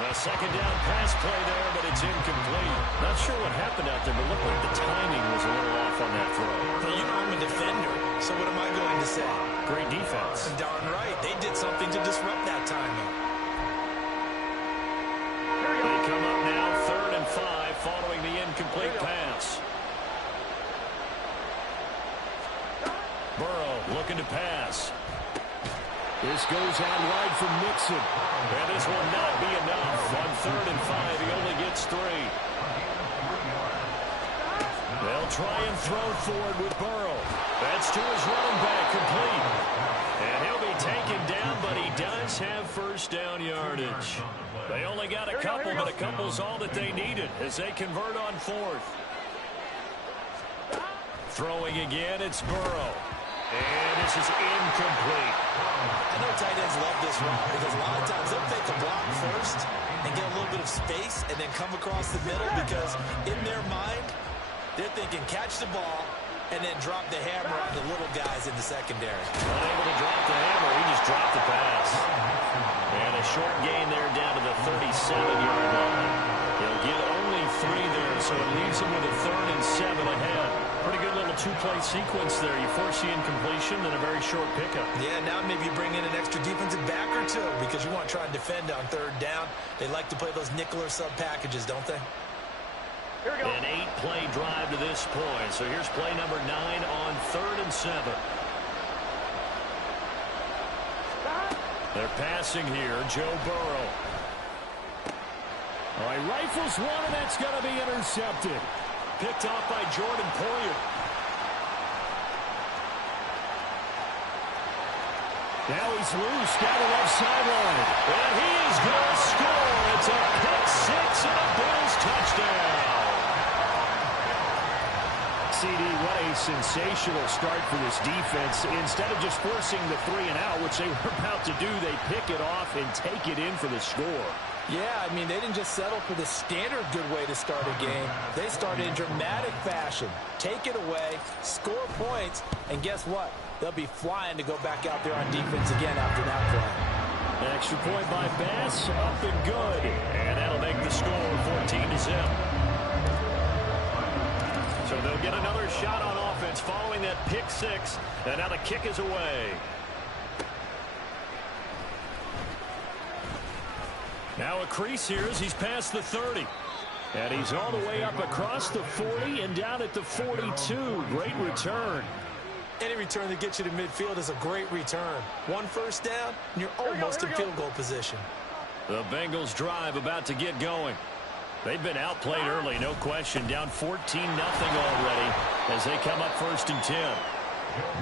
A second down pass play there, but it's incomplete. Not sure what happened out there, but looked like the timing was a little off on that throw. Well, you know I'm a defender, so what am I going to say? Great defense. Darn right. They did something to disrupt that timing. They come up now 3rd and 5 following the incomplete pass. Burrow looking to pass. This goes out wide for Mixon. And this will not be enough. On 3rd and 5, he only gets 3. They'll try and throw forward with Burrow. That's to his running back, complete. And he'll be taken down, but he does have first down yardage. They only got a couple, but a couple's all that they needed as they convert on 4th. Throwing again, it's Burrow. And this is incomplete. I know tight ends love this route because a lot of times they'll take a block first and get a little bit of space and then come across the middle because in their mind, they're thinking catch the ball and then drop the hammer on the little guys in the secondary. Unable to drop the hammer, he just dropped the pass. And a short gain there down to the 37-yard line. He'll get only 3 there, so it leaves him with a 3rd and 7 ahead. Pretty good little 2-play sequence there. You force the incompletion, then a very short pickup. Yeah, now maybe you bring in an extra defensive back or 2 because you want to try and defend on 3rd down. They like to play those nickel or sub packages, don't they? Here we go. An 8-play drive to this point. So here's play number 9 on 3rd and 7. They're passing here. Joe Burrow. All right, rifles one, and that's going to be intercepted. Picked off by Jordan Poyer. Now he's loose down the left sideline. And he is going to score. It's a pick 6 and a Bills touchdown. CD, what a sensational start for this defense. Instead of just forcing the 3 and out, which they were about to do, they pick it off and take it in for the score. Yeah, I mean, they didn't just settle for the standard good way to start a game. They started in dramatic fashion. Take it away, score points, and guess what? They'll be flying to go back out there on defense again after that play. An extra point by Bass, up and good. And that'll make the score 14-0. So they'll get another shot on offense following that pick 6. And now the kick is away. Now a crease here as he's past the 30. And he's all the way up across the 40 and down at the 42. Great return. Any return that gets you to midfield is a great return. 1 first down, and you're almost in field goal position. The Bengals drive about to get going. They've been outplayed early, no question. Down 14-0 already as they come up 1st and 10.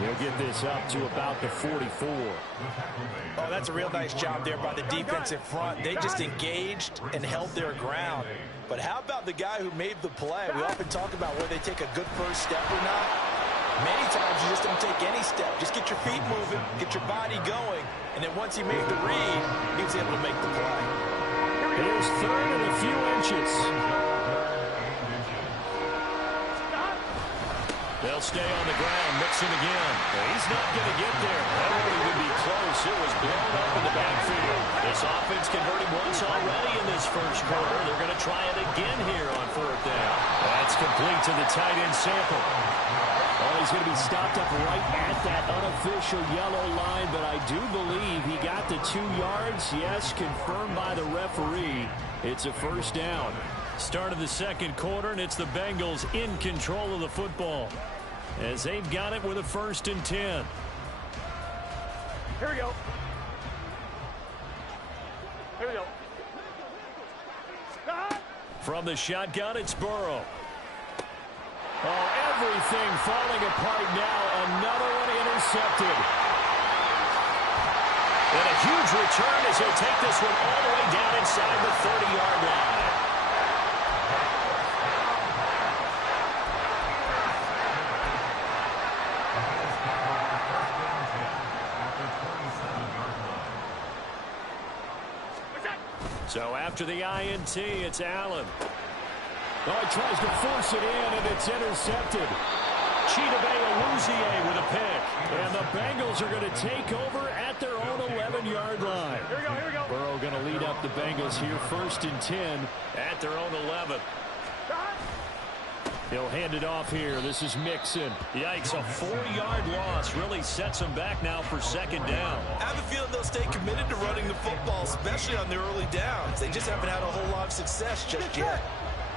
They'll get this up to about the 44. Oh, that's a real nice job there by the defensive front. They just engaged and held their ground. But how about the guy who made the play? We often talk about whether they take a good first step or not. Many times you just don't take any step. Just get your feet moving, get your body going, and then once he made the read, he was able to make the play. Here's 3rd and a few inches. They'll stay on the ground. Mixon again. He's not going to get there. That won't even be close. It was blown up in the backfield. This offense converted once already in this first quarter. They're going to try it again here on 4th down. That's complete to the tight end Sample. Oh, he's going to be stopped up right at that unofficial yellow line, but I do believe he got the 2 yards. Yes, confirmed by the referee. It's a first down. Start of the second quarter, and it's the Bengals in control of the football as they've got it with a 1st and 10. Here we go. Here we go. From the shotgun, it's Burrow. Oh, everything falling apart now. Another one intercepted. And a huge return as he'll take this one all the way down inside the 30-yard line. So after the INT, it's Allen. Oh, he tries to force it in, and it's intercepted. Chidobe with a pick. And the Bengals are going to take over at their own 11-yard line. Here we go. Burrow going to lead up the Bengals here, 1st and 10 at their own 11. He'll hand it off here. This is Mixon. Yikes, a 4-yard loss really sets him back now for 2nd down. I have a feeling they'll stay committed to running the football, especially on the early downs. They just haven't had a whole lot of success just yet.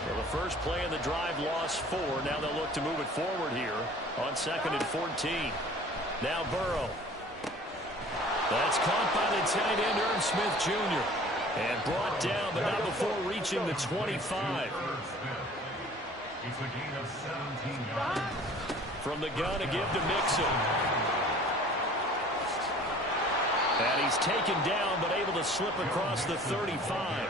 Well, the first play of the drive lost 4. Now they'll look to move it forward here on 2nd and 14. Now Burrow. That's caught by the tight end, Irv Smith Jr. And brought down, but not before reaching the 25. It's a gain of 17 yards. From the gun, a give to Mixon. And he's taken down, but able to slip across the 35.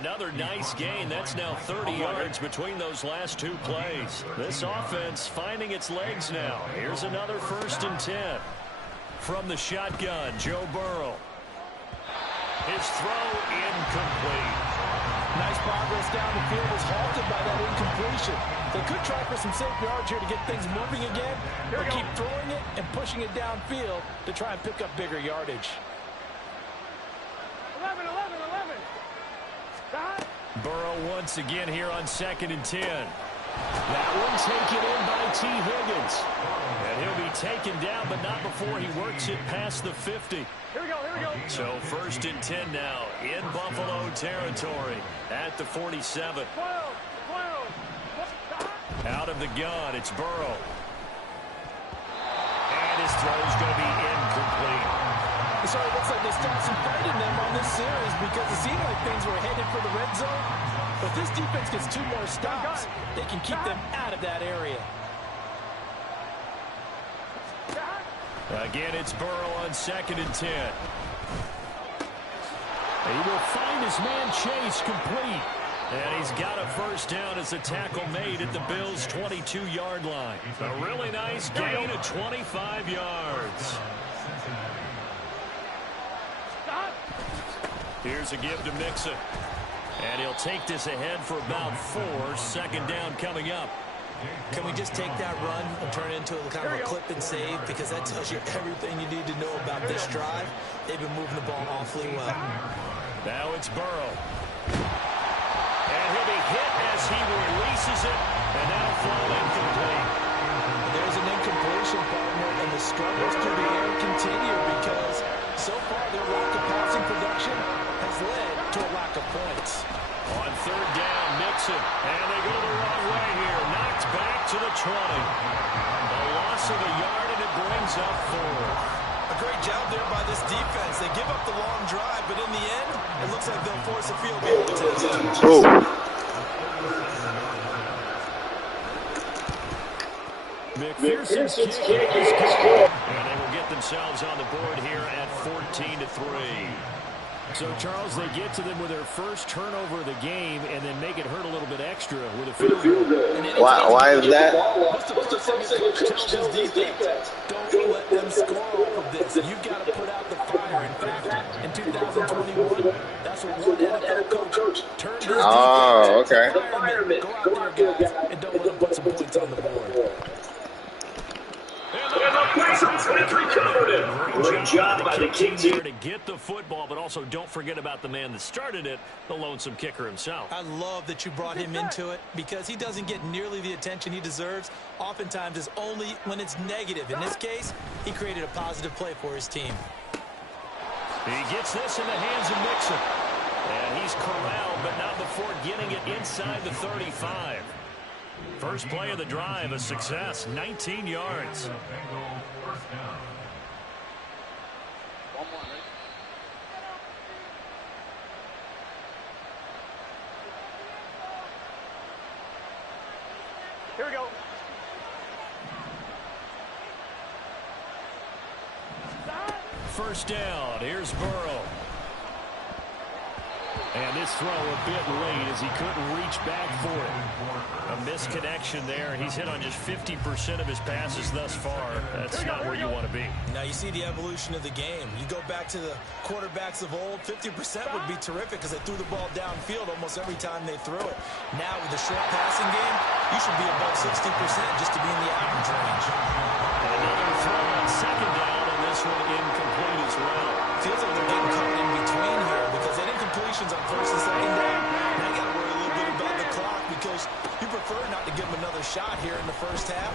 Another nice gain. That's now 30 yards between those last 2 plays. This offense finding its legs now. Here's another 1st and 10. From the shotgun, Joe Burrow. His throw incomplete. Nice progress down the field was halted by that incompletion. They could try for some safe yards here to get things moving again, or keep throwing it and pushing it downfield to try and pick up bigger yardage. 11. Burrow once again here on 2nd and 10. That one taken in by T. Higgins. And he'll be taken down, but not before he works it past the 50. Here we go. So 1st and 10 now in Buffalo territory at the 47. 12. Out of the gun, it's Burrow. And his throw's going to be incomplete. So it looks like they stopped some fight in them on this series because it seemed like things were headed for the red zone. But this defense gets 2 more stops. They can keep them out of that area. Again, it's Burrow on 2nd and 10. He will find his man Chase complete. And he's got a 1st down as a tackle made at the Bills' 22-yard line. A really nice gain of 25 yards. Here's a give to Mixon. And he'll take this ahead for about 4. 2nd down coming up. Can we just take that run and turn it into a kind of a clip and save? Because that tells you everything you need to know about this drive. They've been moving the ball awfully well. Now it's Burrow. And he'll be hit as he releases it. And that'll fall incomplete. There's an incompletion, partner, and the struggles through the air continue because so far their lack of passing production has led to a lack of points. On 3rd down, Mixon. And they go the wrong way here. Knocked back to the 20. A loss of a yard, and it brings up 4. A great job there by this defense. They give up the long drive, but in the end, it looks like they'll force a field goal attempt. McPherson's kick is good. And they will get themselves on the board here at 14-3. So, Charles, they get to them with their first turnover of the game and then make it hurt a little bit extra with a field goal. Why is that? What's the first thing the coach tells his defense? Don't let them score off of this. You've got to put out the fire. In fact, in 2021, that's what one NFL coach turned his defense. Oh, okay. Fireman. Go out there, guys, and don't let them put some points on the board. Great job by the kick team to get the football, but also don't forget about the man that started it, the lonesome kicker himself. I love that you brought him into it because he doesn't get nearly the attention he deserves. Oftentimes it's only when it's negative. In this case, he created a positive play for his team. He gets this in the hands of Mixon. And he's corralled, but not before getting it inside the 35. First play of the drive, a success, 19 yards. Here we go. First down, here's Burrow. And this throw a bit late as he couldn't reach back for it. A misconnection there. He's hit on just 50% of his passes thus far. That's not where you want to be. Now you see the evolution of the game. You go back to the quarterbacks of old, 50% would be terrific because they threw the ball downfield almost every time they threw it. Now with the short passing game, you should be above 60% just to be in the average range. Another throw on second down, and this one incomplete as well. Feels like they're getting caught in between here because they didn't completions on first and second down. Now you got to worry a little bit about the clock because you prefer not to give them another shot here in the first half.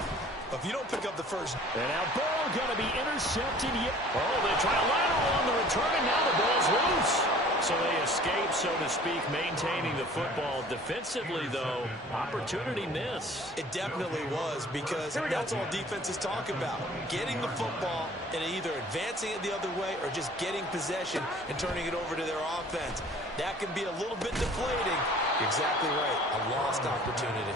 But if you don't pick up the first. And now Burrow going to be intercepted. Oh, they try a lateral on the return, and now the ball's loose. So they escape, so to speak, maintaining the football. Defensively, though, opportunity miss. It definitely was because that's all defenses talk about. Getting the football and either advancing it the other way or just getting possession and turning it over to their offense. That can be a little bit deflating. Exactly right. A lost opportunity.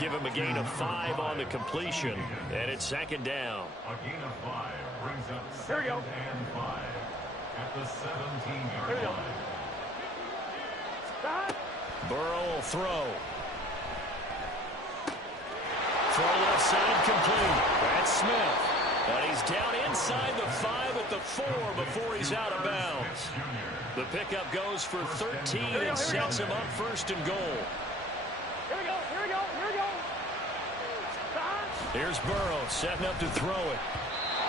Give him a gain of 5 on the completion, and it's second down. A gain of 5 brings up Here we go. second and 5 at the 17-yard line. Burrow will throw. Throw left side complete. That's Smith. And he's down inside the 5 at the 4 before he's out of bounds. The pickup goes for 13 and sets him up first and goal. Here we go, here we go, here we go. Here's Burrow setting up to throw it.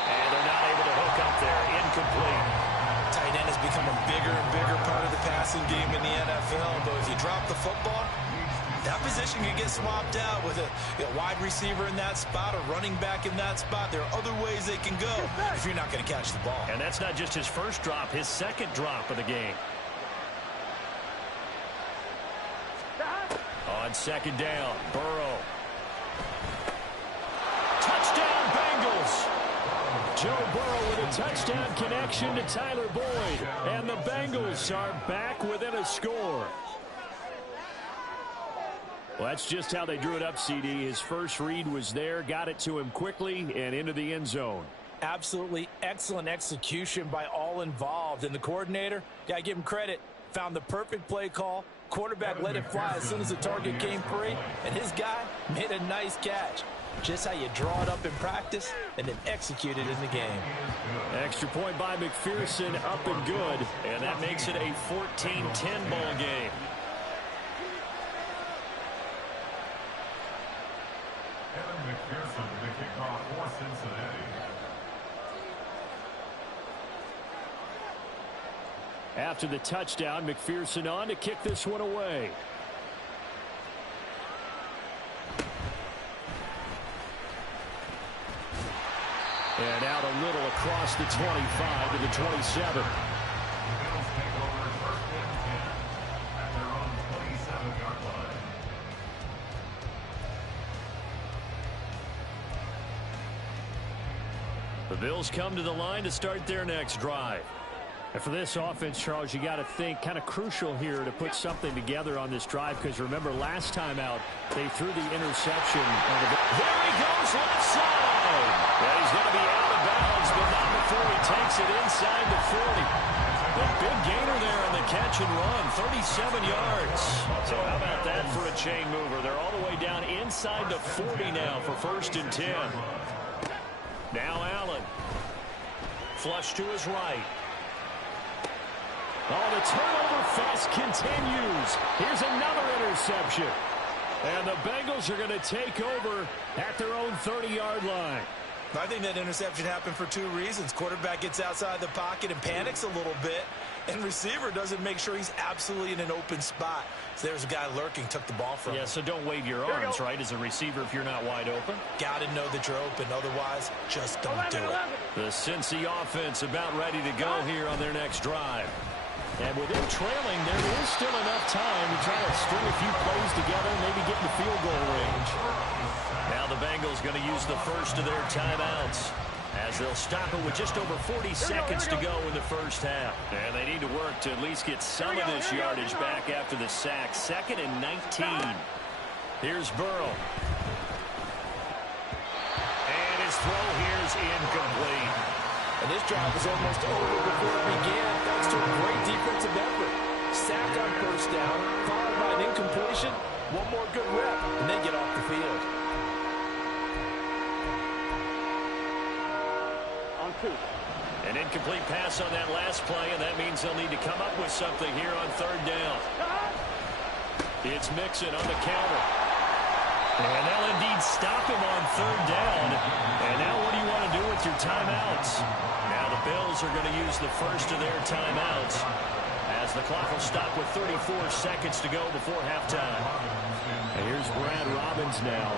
And they're not able to hook up there. Incomplete. Tight end has become a bigger and bigger part of the passing game in the NFL. But if you drop the football, that position can get swapped out with a wide receiver in that spot, a running back in that spot. There are other ways they can go if you're not going to catch the ball. And that's not just his first drop, his second drop of the game. On second down, Burrow. Touchdown, Bengals. Joe Burrow with a touchdown connection to Tyler Boyd. And the Bengals are back within a score. Well, that's just how they drew it up, CD. His first read was there, got it to him quickly, and into the end zone. Absolutely excellent execution by all involved. And the coordinator, got to give him credit, found the perfect play call. Quarterback let it fly as soon as the target came free, and his guy made a nice catch. Just how you draw it up in practice and then execute it in the game. Extra point by McPherson, up and good, and that makes it a 14-10 ball game. Evan McPherson with the kickoff for Cincinnati. After the touchdown, McPherson on to kick this one away. And out a little across the 25 to the 27. The Bills take over first and 10 at their own 27-yard line. The Bills come to the line to start their next drive. And for this offense, Charles, you got to think kind of crucial here to put something together on this drive because remember last time out they threw the interception. There he goes left side. And he's going to be out of bounds, but not before he takes it inside the 40. A big gainer there on the catch and run, 37 yards. So how about that for a chain mover? They're all the way down inside the 40 now for first and 10. Now Allen. Flush to his right. Oh, the turnover fest continues. Here's another interception. And the Bengals are going to take over at their own 30-yard line. I think that interception happened for two reasons. Quarterback gets outside the pocket and panics a little bit, and receiver doesn't make sure he's absolutely in an open spot. So there's a guy lurking, took the ball from him. Yeah, so don't wave your arms, right, as a receiver if you're not wide open. Got to know that you're open. Otherwise, just don't do it. The Cincy offense about ready to go here on their next drive. And with them trailing, there is still enough time to try to string a few plays together and maybe get in the field goal range. Now the Bengals going to use the first of their timeouts as they'll stop it with just over 40 seconds to go in the first half. And they need to work to at least get some of this yardage back after the sack. 2nd and 19. Here's Burrow. And his throw here is incomplete. And this drive was almost over before it began, thanks to a great defensive effort. Sack on first down, followed by an incompletion. One more good rep, and they get off the field. On 2. An incomplete pass on that last play, and that means they'll need to come up with something here on third down. It's Mixon on the counter. And they'll indeed stop him on third down. And now what do you want to do with your timeouts? Now the Bills are going to use the first of their timeouts, as the clock will stop with 34 seconds to go before halftime. And here's Brad Robbins now.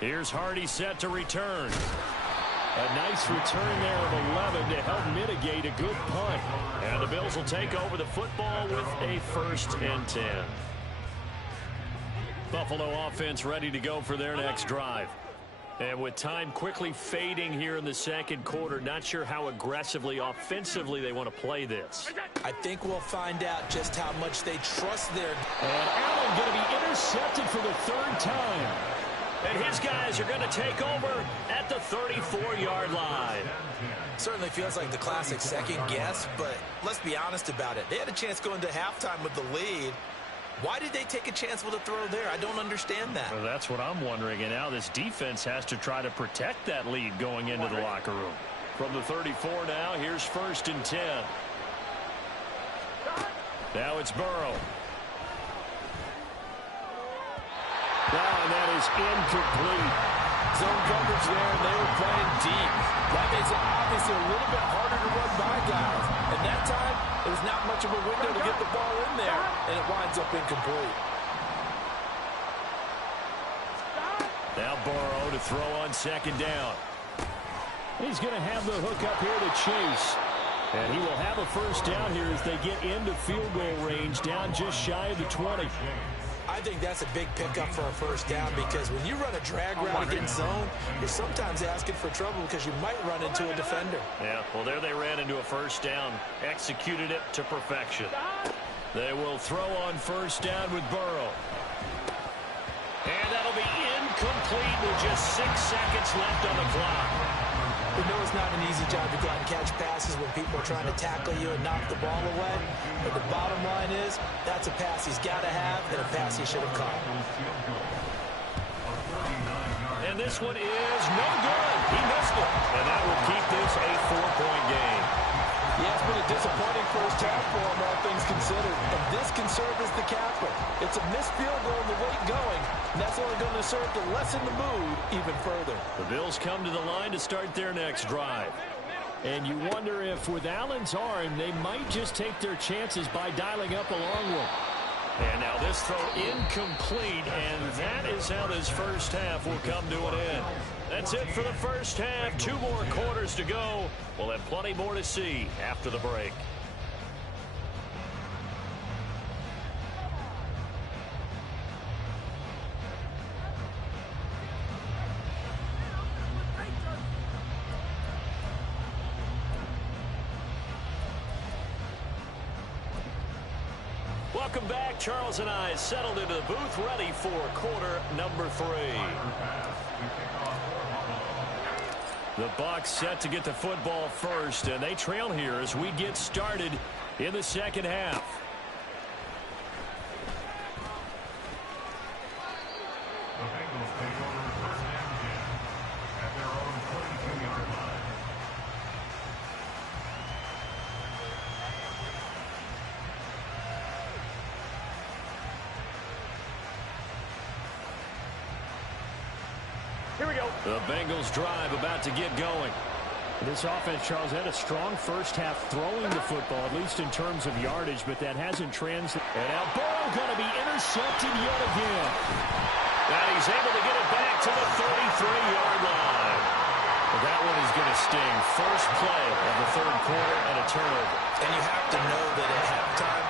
Here's Hardy set to return. A nice return there of 11 to help mitigate a good punt. And the Bills will take over the football with a 1st and 10. Buffalo offense ready to go for their next drive. And with time quickly fading here in the second quarter, not sure how aggressively, offensively they want to play this. I think we'll find out just how much they trust their... And Allen going to be intercepted for the 3rd time. And his guys are going to take over at the 34-yard line. Certainly feels like the classic second guess, but let's be honest about it. They had a chance going to halftime with the lead. Why did they take a chance with a throw there? I don't understand that. Well, that's what I'm wondering. And now this defense has to try to protect that lead going into the locker room. From the 34 now, here's 1st and 10. Now it's Burrow. Now, and that is incomplete. Zone coverage there, and they were playing deep. That makes it obviously a little bit harder to run by guys. And that time, there's not much of a window to get the ball in there, and it winds up incomplete. Now Burrow to throw on 2nd down. He's going to have the hook up here to Chase. And he will have a 1st down here as they get into field goal range, down just shy of the 20. I think that's a big pickup for a 1st down, because when you run a drag route against zone, you're sometimes asking for trouble because you might run into a defender. Yeah, well, there they ran into a 1st down, executed it to perfection. They will throw on 1st down with Burrow. And that'll be incomplete with just 6 seconds left on the clock. We know it's not an easy job to go out and catch passes when people are trying to tackle you and knock the ball away. But the bottom line is, that's a pass he's got to have and a pass he should have caught. And this one is no good. He missed it. And that will keep this a 4-point game. Yeah, it's been a disappointing 1st half for him, all things considered. And this can serve as the capper. It's a missed field goal in the late going, and that's only going to serve to lessen the mood even further. The Bills come to the line to start their next drive. And you wonder if with Allen's arm, they might just take their chances by dialing up a long one. And now this throw incomplete, and that is how this 1st half will come to an end. That's it for the 1st half. 2 more quarters to go. We'll have plenty more to see after the break. Welcome back. Charles and I settled into the booth, ready for quarter number 3. The Bucs set to get the football first, and they trail here as we get started in the 2nd half. The Bengals take over 1st and 10 at their own 22-yard line. Here we go. The Bengals drive about to get going. This offense, Charles, had a strong 1st half throwing the football, at least in terms of yardage, but that hasn't translated. And now Burrow going to be intercepted yet again. And he's able to get it back to the 33-yard line. Well, that one is going to sting. First play of the 3rd quarter and a turnover. And you have to know that at halftime,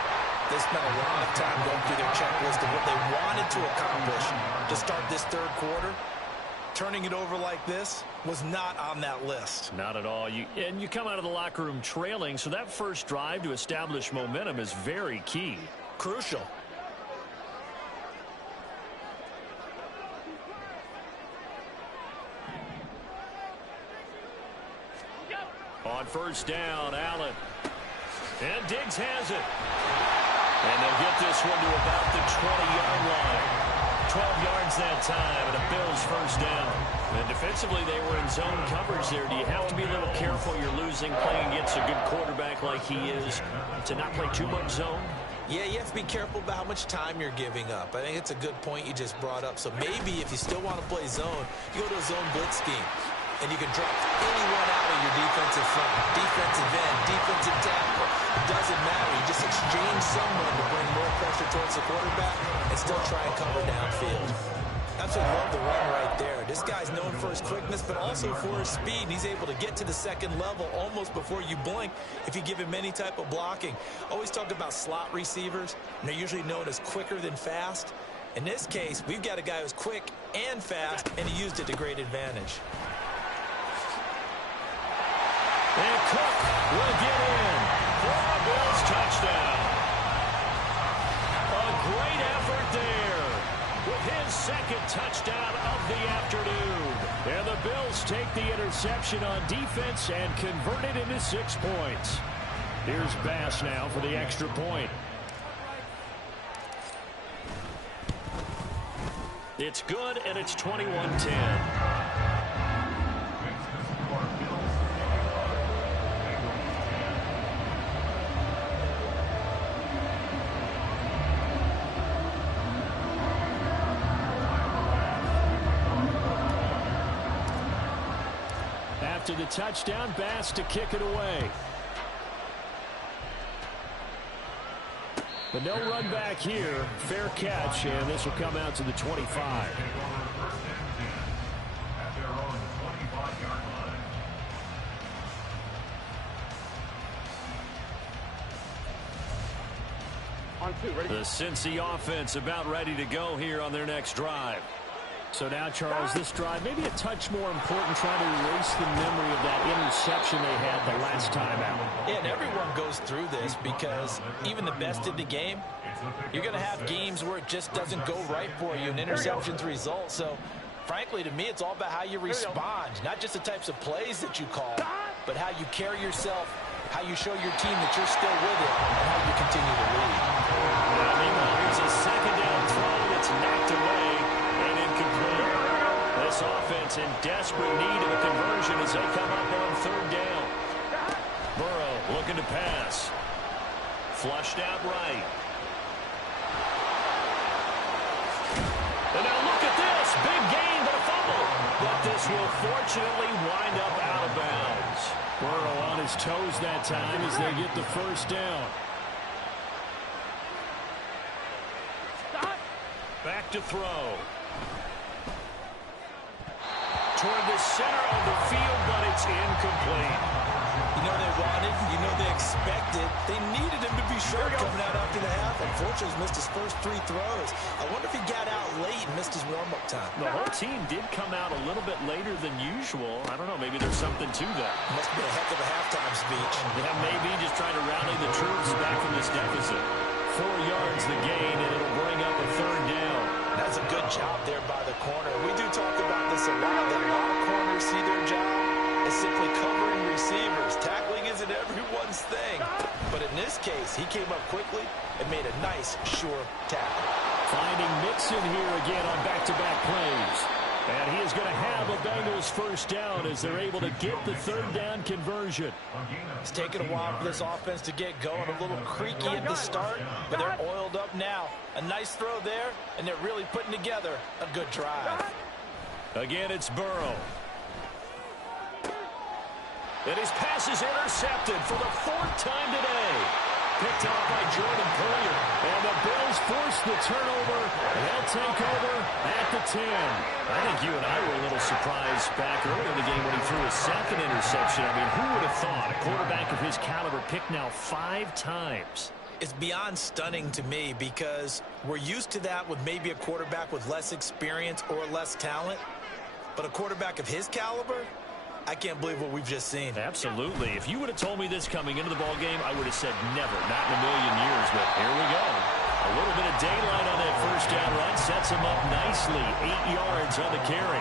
they spent a lot of time going through their checklist of what they wanted to accomplish to start this 3rd quarter. Turning it over like this was not on that list. Not at all. And you come out of the locker room trailing, so that first drive to establish momentum is very key. Crucial. On first down, Allen. And Diggs has it. And they'll get this one to about the 20-yard line. 12 yards that time, and a Bills first down. And defensively, they were in zone coverage there. Do you have to be a little careful? You're losing, playing against a good quarterback like he is, to not play too much zone? Yeah, you have to be careful about how much time you're giving up. I think it's a good point you just brought up. So maybe if you still want to play zone, you go to a zone blitz scheme. And you can drop anyone out of your defensive front, defensive end, defensive tackle. It doesn't matter. You just exchange someone to bring more pressure towards the quarterback and still try and cover downfield. Absolutely love the run right there. This guy's known for his quickness, but also for his speed. And he's able to get to the second level almost before you blink if you give him any type of blocking. Always talk about slot receivers, and they're usually known as quicker than fast. In this case, we've got a guy who's quick and fast, and he used it to great advantage. And Cook will get in for a Bills touchdown. A great effort there with his second touchdown of the afternoon. And the Bills take the interception on defense and convert it into 6 points. Here's Bass now for the extra point. It's good, and it's 21-10. After the touchdown, Bass to kick it away. But no run back here. Fair catch, and this will come out to the 25. The Cincy offense about ready to go here on their next drive. So now, Charles, this drive maybe a touch more important, trying to erase the memory of that interception they had the last time out. Yeah, and everyone goes through this because even the best in the game, you're going to have games where it just doesn't go right for you and interceptions result. So, frankly, to me, it's all about how you respond, not just the types of plays that you call, but how you carry yourself, how you show your team that you're still with it, and how you continue to lead. Meanwhile, here's a second down throw that's knocked away. This offense in desperate need of a conversion as they come up on third down. Burrow looking to pass. Flushed out right. And now look at this. Big gain, but a fumble. But this will fortunately wind up out of bounds. Burrow on his toes that time as they get the first down. Back to throw. Toward the center of the field, but it's incomplete. You know they wanted, you know they expected. They needed him to be sure coming out after the half. Unfortunately, he's missed his first 3 throws. I wonder if he got out late and missed his warm-up time. The whole team did come out a little bit later than usual. I don't know, maybe there's something to that. Must be a heck of a halftime speech. Yeah, maybe just trying to rally the troops back from this deficit. 4 yards the gain, and it'll bring up a third down. That's a good job there by the corner. We do talk about this a lot, that a lot of corners see their job as simply covering receivers. Tackling isn't everyone's thing. But in this case, he came up quickly and made a nice, sure tackle. Finding Mixon here again on back-to-back plays. And he is going to have a Bengals first down as they're able to get the third down conversion. It's taken a while for this offense to get going. A little creaky at the start, but they're oiled up now. A nice throw there, and they're really putting together a good drive. Again, it's Burrow. And his pass is intercepted for the 4th time today. Picked off by Jordan Poyer. And the Bills force the turnover. They'll take over at the 10. I think you and I were a little surprised back earlier in the game when he threw his 2nd interception. I mean, who would have thought a quarterback of his caliber picked now 5 times? It's beyond stunning to me because we're used to that with maybe a quarterback with less experience or less talent. But a quarterback of his caliber, I can't believe what we've just seen. Absolutely. If you would have told me this coming into the ballgame, I would have said never, not in a million years. But here we go. A little bit of daylight on that first down run sets him up nicely. 8 yards on the carry.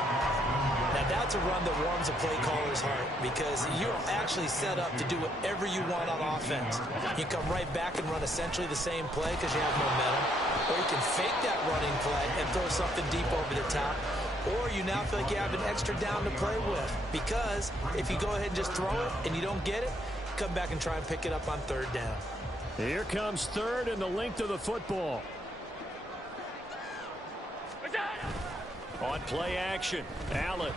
Now That's a run that warms a play caller's heart because you're actually set up to do whatever you want on offense. You come right back and run essentially the same play because you have momentum, or you can fake that running play and throw something deep over the top, or you now feel like you have an extra down to play with because if you go ahead and just throw it and you don't get it, come back and try and pick it up on third down. Here comes third and the length of the football. On play action, Allen.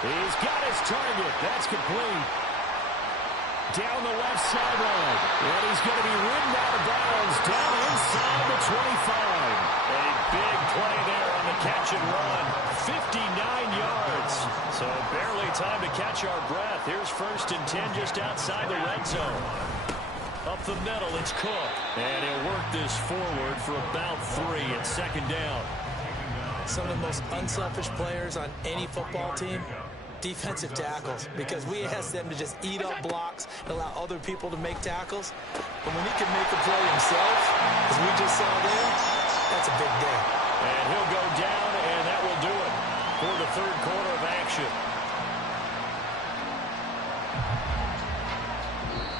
He's got his target. That's complete. Down the left sideline. And he's going to be ridden out of bounds down inside the 25. A big play there on the catch and run. 59 yards. So barely time to catch our breath. Here's 1st and 10 just outside the red zone. Up the middle, it's Cook. And he'll work this forward for about 3 at 2nd down. Some of the most unselfish players on any football team, defensive tackles, because we ask them to just eat up blocks and allow other people to make tackles. But when he can make a play himself, as we just saw there, that's a big day. And he'll go down, and that will do it for the 3rd quarter of action.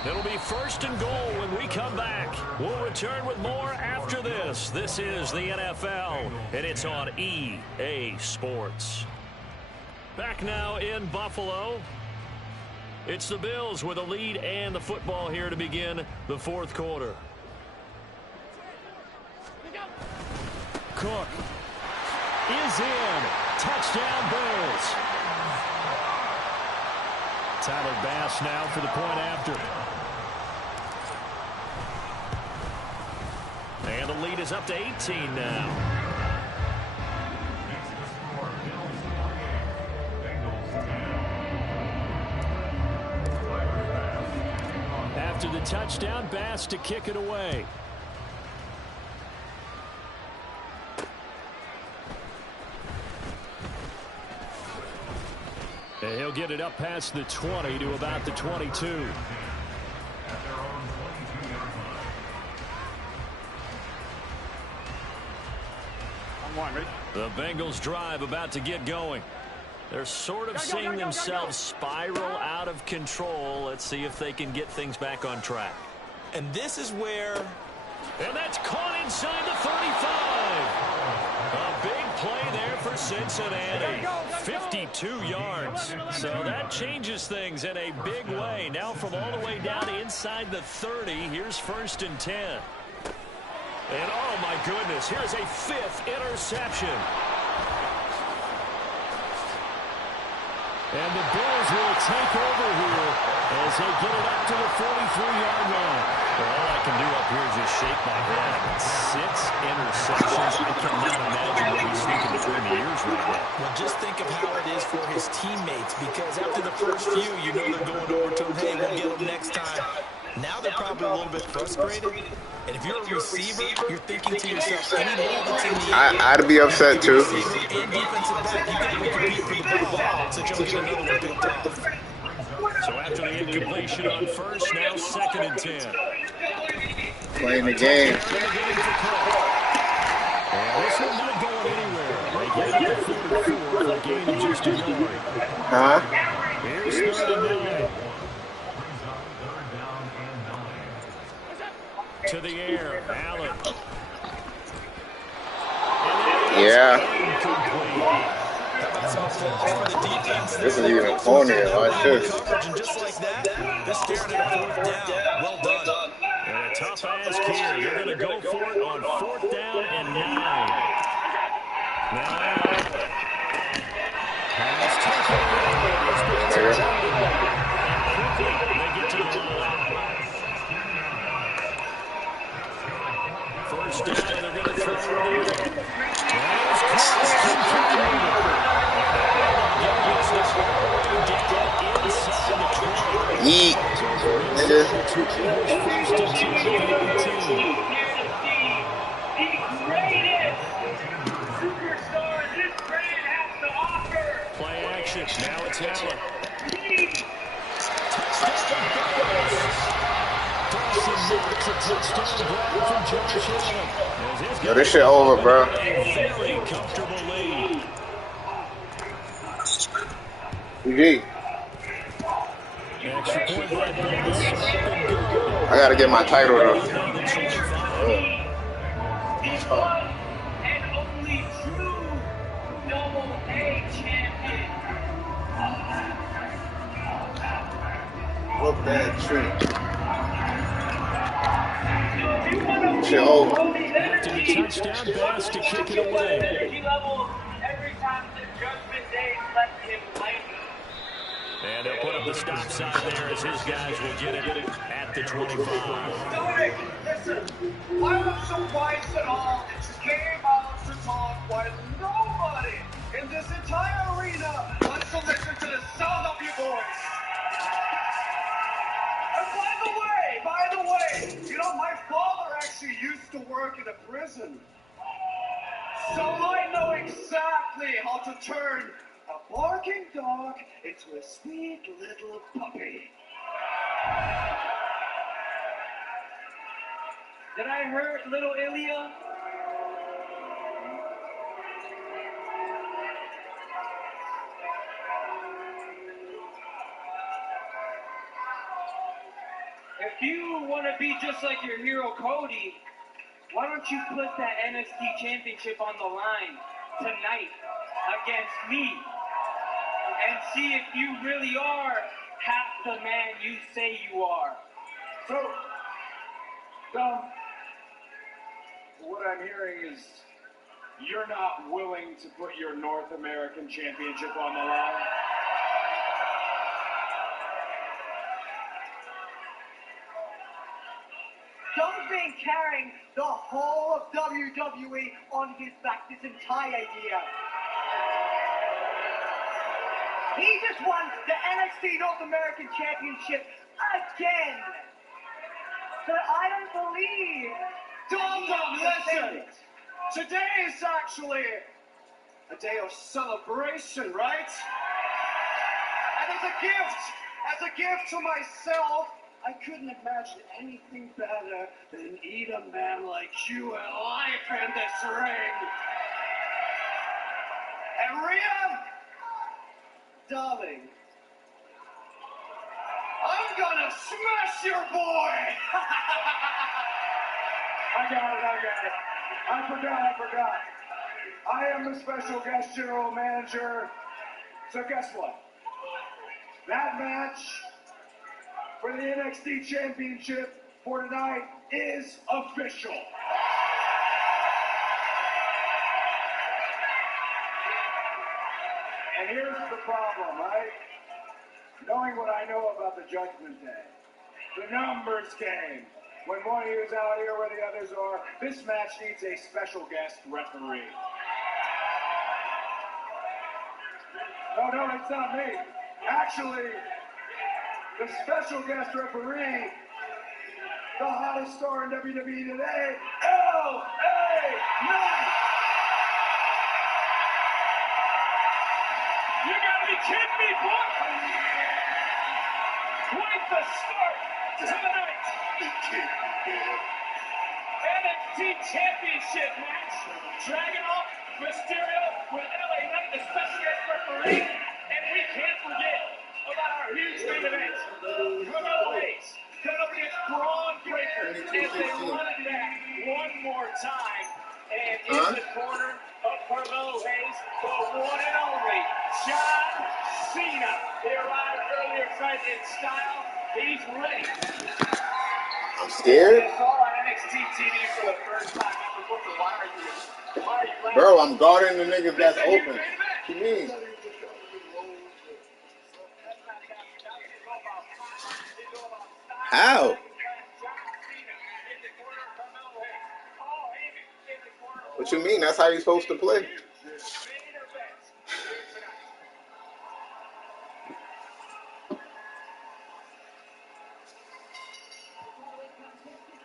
It'll be 1st and goal when we come back. We'll return with more after this. This is the NFL, and it's on EA Sports. Back now in Buffalo. It's the Bills with a lead and the football here to begin the 4th quarter. Cook is in. Touchdown, Bills. Tyler Bass now for the point after. And the lead is up to 18 now. After the touchdown, Bass to kick it away. And he'll get it up past the 20 to about the 22. The Bengals drive about to get going. They're sort of seeing themselves spiral out of control. Let's see if they can get things back on track. And this is where... And that's caught inside the 35. A big play there for Cincinnati. 52 yards. So that changes things in a big way. Now from all the way down inside the 30, here's 1st and 10. And oh my goodness, here's a 5th interception. And the Bills will take over here as they get it up to the 43-yard line. Well, all I can do up here is just shake my head. 6 interceptions. I cannot imagine what he's thinking between the ears right now. Well, just think of how it is for his teammates, because after the first few, you know they're going over to him, hey, we'll get him next time. Now they're probably a little bit frustrated. And if you're a receiver, you're thinking to yourself, any ball that's in the air, I'd be upset too. And defensive back, you got to compete for the ball. So you'll get another one picked off. So after the incompletion on 1st, now 2nd and 10. Playing the game. And this one not going anywhere. They get it to 44 for a gain of just a yard. Huh? Here's 3rd and 9. To the air, Allen. Yeah. This is even cornier. Watch this. And just like that, they're staring at a 4th down. Well done. And a tough ask here. They're going to go for it on 4th down and 9. Now, pass taken. They get to the line. 1st down, and they're going to throw it. Yeet. Nigga. Play action. Now it's Allen. Yo, this shit over, bro. Very comfortable lead. GG. Extra point by Bills. Up and good. I gotta get my title though. Right down the 25. The one and only true double-A champion. Look that tree. So if you want to Shit over. Lifting a touchdown pass to kick it away. energy level every time the Judgment Day left him light. And they'll put up the stop sign there as his guys will get it at the 25. Dominic, listen, I'm not surprised at all that you came out to talk while nobody in this entire arena wants to listen to the sound of your voice. And by the way, you know, my father actually used to work in a prison. So I know exactly how to turn a barking dog into a sweet little puppy. Did I hurt little Ilya? If you want to be just like your hero Cody, why don't you put that NXT championship on the line tonight against me and see if you really are half the man you say you are. So, Dom, what I'm hearing is you're not willing to put your North American Championship on the line? Dom's been carrying the whole of WWE on his back this entire year. He just won the NXT North American Championship again. So I don't believe... Dom, listen! Today is actually a day of celebration, right? And as a gift to myself, I couldn't imagine anything better than eat a man like you alive in this ring. And Rhea, darling, I'm gonna smash your boy! I got it. I forgot. I am the special guest general manager. So guess what? That match for the NXT Championship for tonight is official. And here's the problem, right? Knowing what I know about the Judgment Day, the numbers game, when one of you is out here where the others are, this match needs a special guest referee. No, it's not me. Actually, the special guest referee, the hottest star in WWE today, L.A. Knight. You gotta be kidding me, boy! Quite the start to the night. NXT Championship match. Dragging off Mysterio with LA Knight, the special guest referee. And we can't forget about our huge main event. Carmelo Hayes going up against Braun Breaker as they run it back one more time. And in the corner of Carmelo Hayes, the one and only John Cena. He arrived earlier tonight in style. He's ready. I'm scared. I saw on NXT TV for the first time. Why are you laughing? Bro, I'm guarding the niggas that's open. What you mean? How? What you mean? That's how you're supposed to play.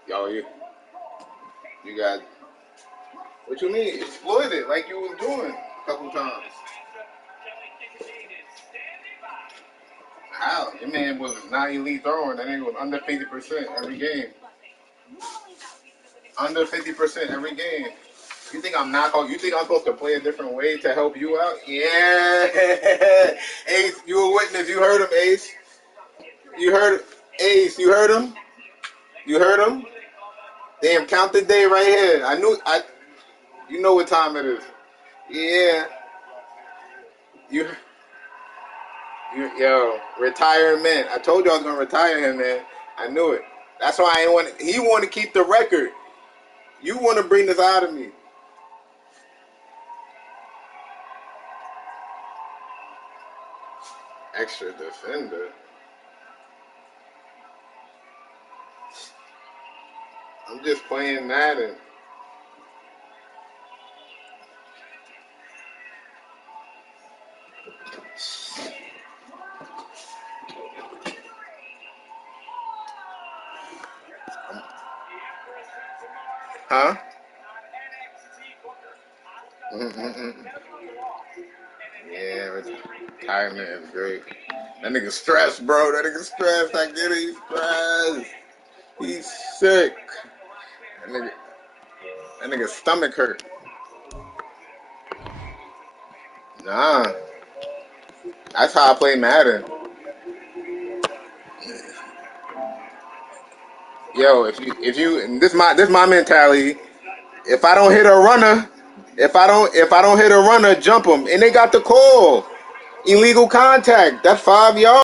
Yo, you got, what you mean? Exploit it like you was doing a couple times. How? Your man was not elite throwing. That nigga was under 50% every game. Under 50% every game. You think I'm not going? You think I'm supposed to play a different way to help you out? Yeah, Ace, you a witness. You heard him, Ace. You heard Ace. You heard him. You heard him. Damn, count the day right here. I knew. You know what time it is. Yeah. Yo, retirement. I told you I was gonna retire him, man. I knew it. That's why I ain't want. He want to keep the record. You want to bring this out of me. Extra defender. I'm just playing Madden. Huh? Yeah, retirement is great. That nigga stressed, bro. That nigga stressed. I get it. He's stressed. He's sick. That nigga's stomach hurt. Nah. That's how I play Madden. Yo, if you and this my mentality. If I don't hit a runner, if I don't hit a runner, jump him. And they got the call. Illegal contact. That's 5 yards.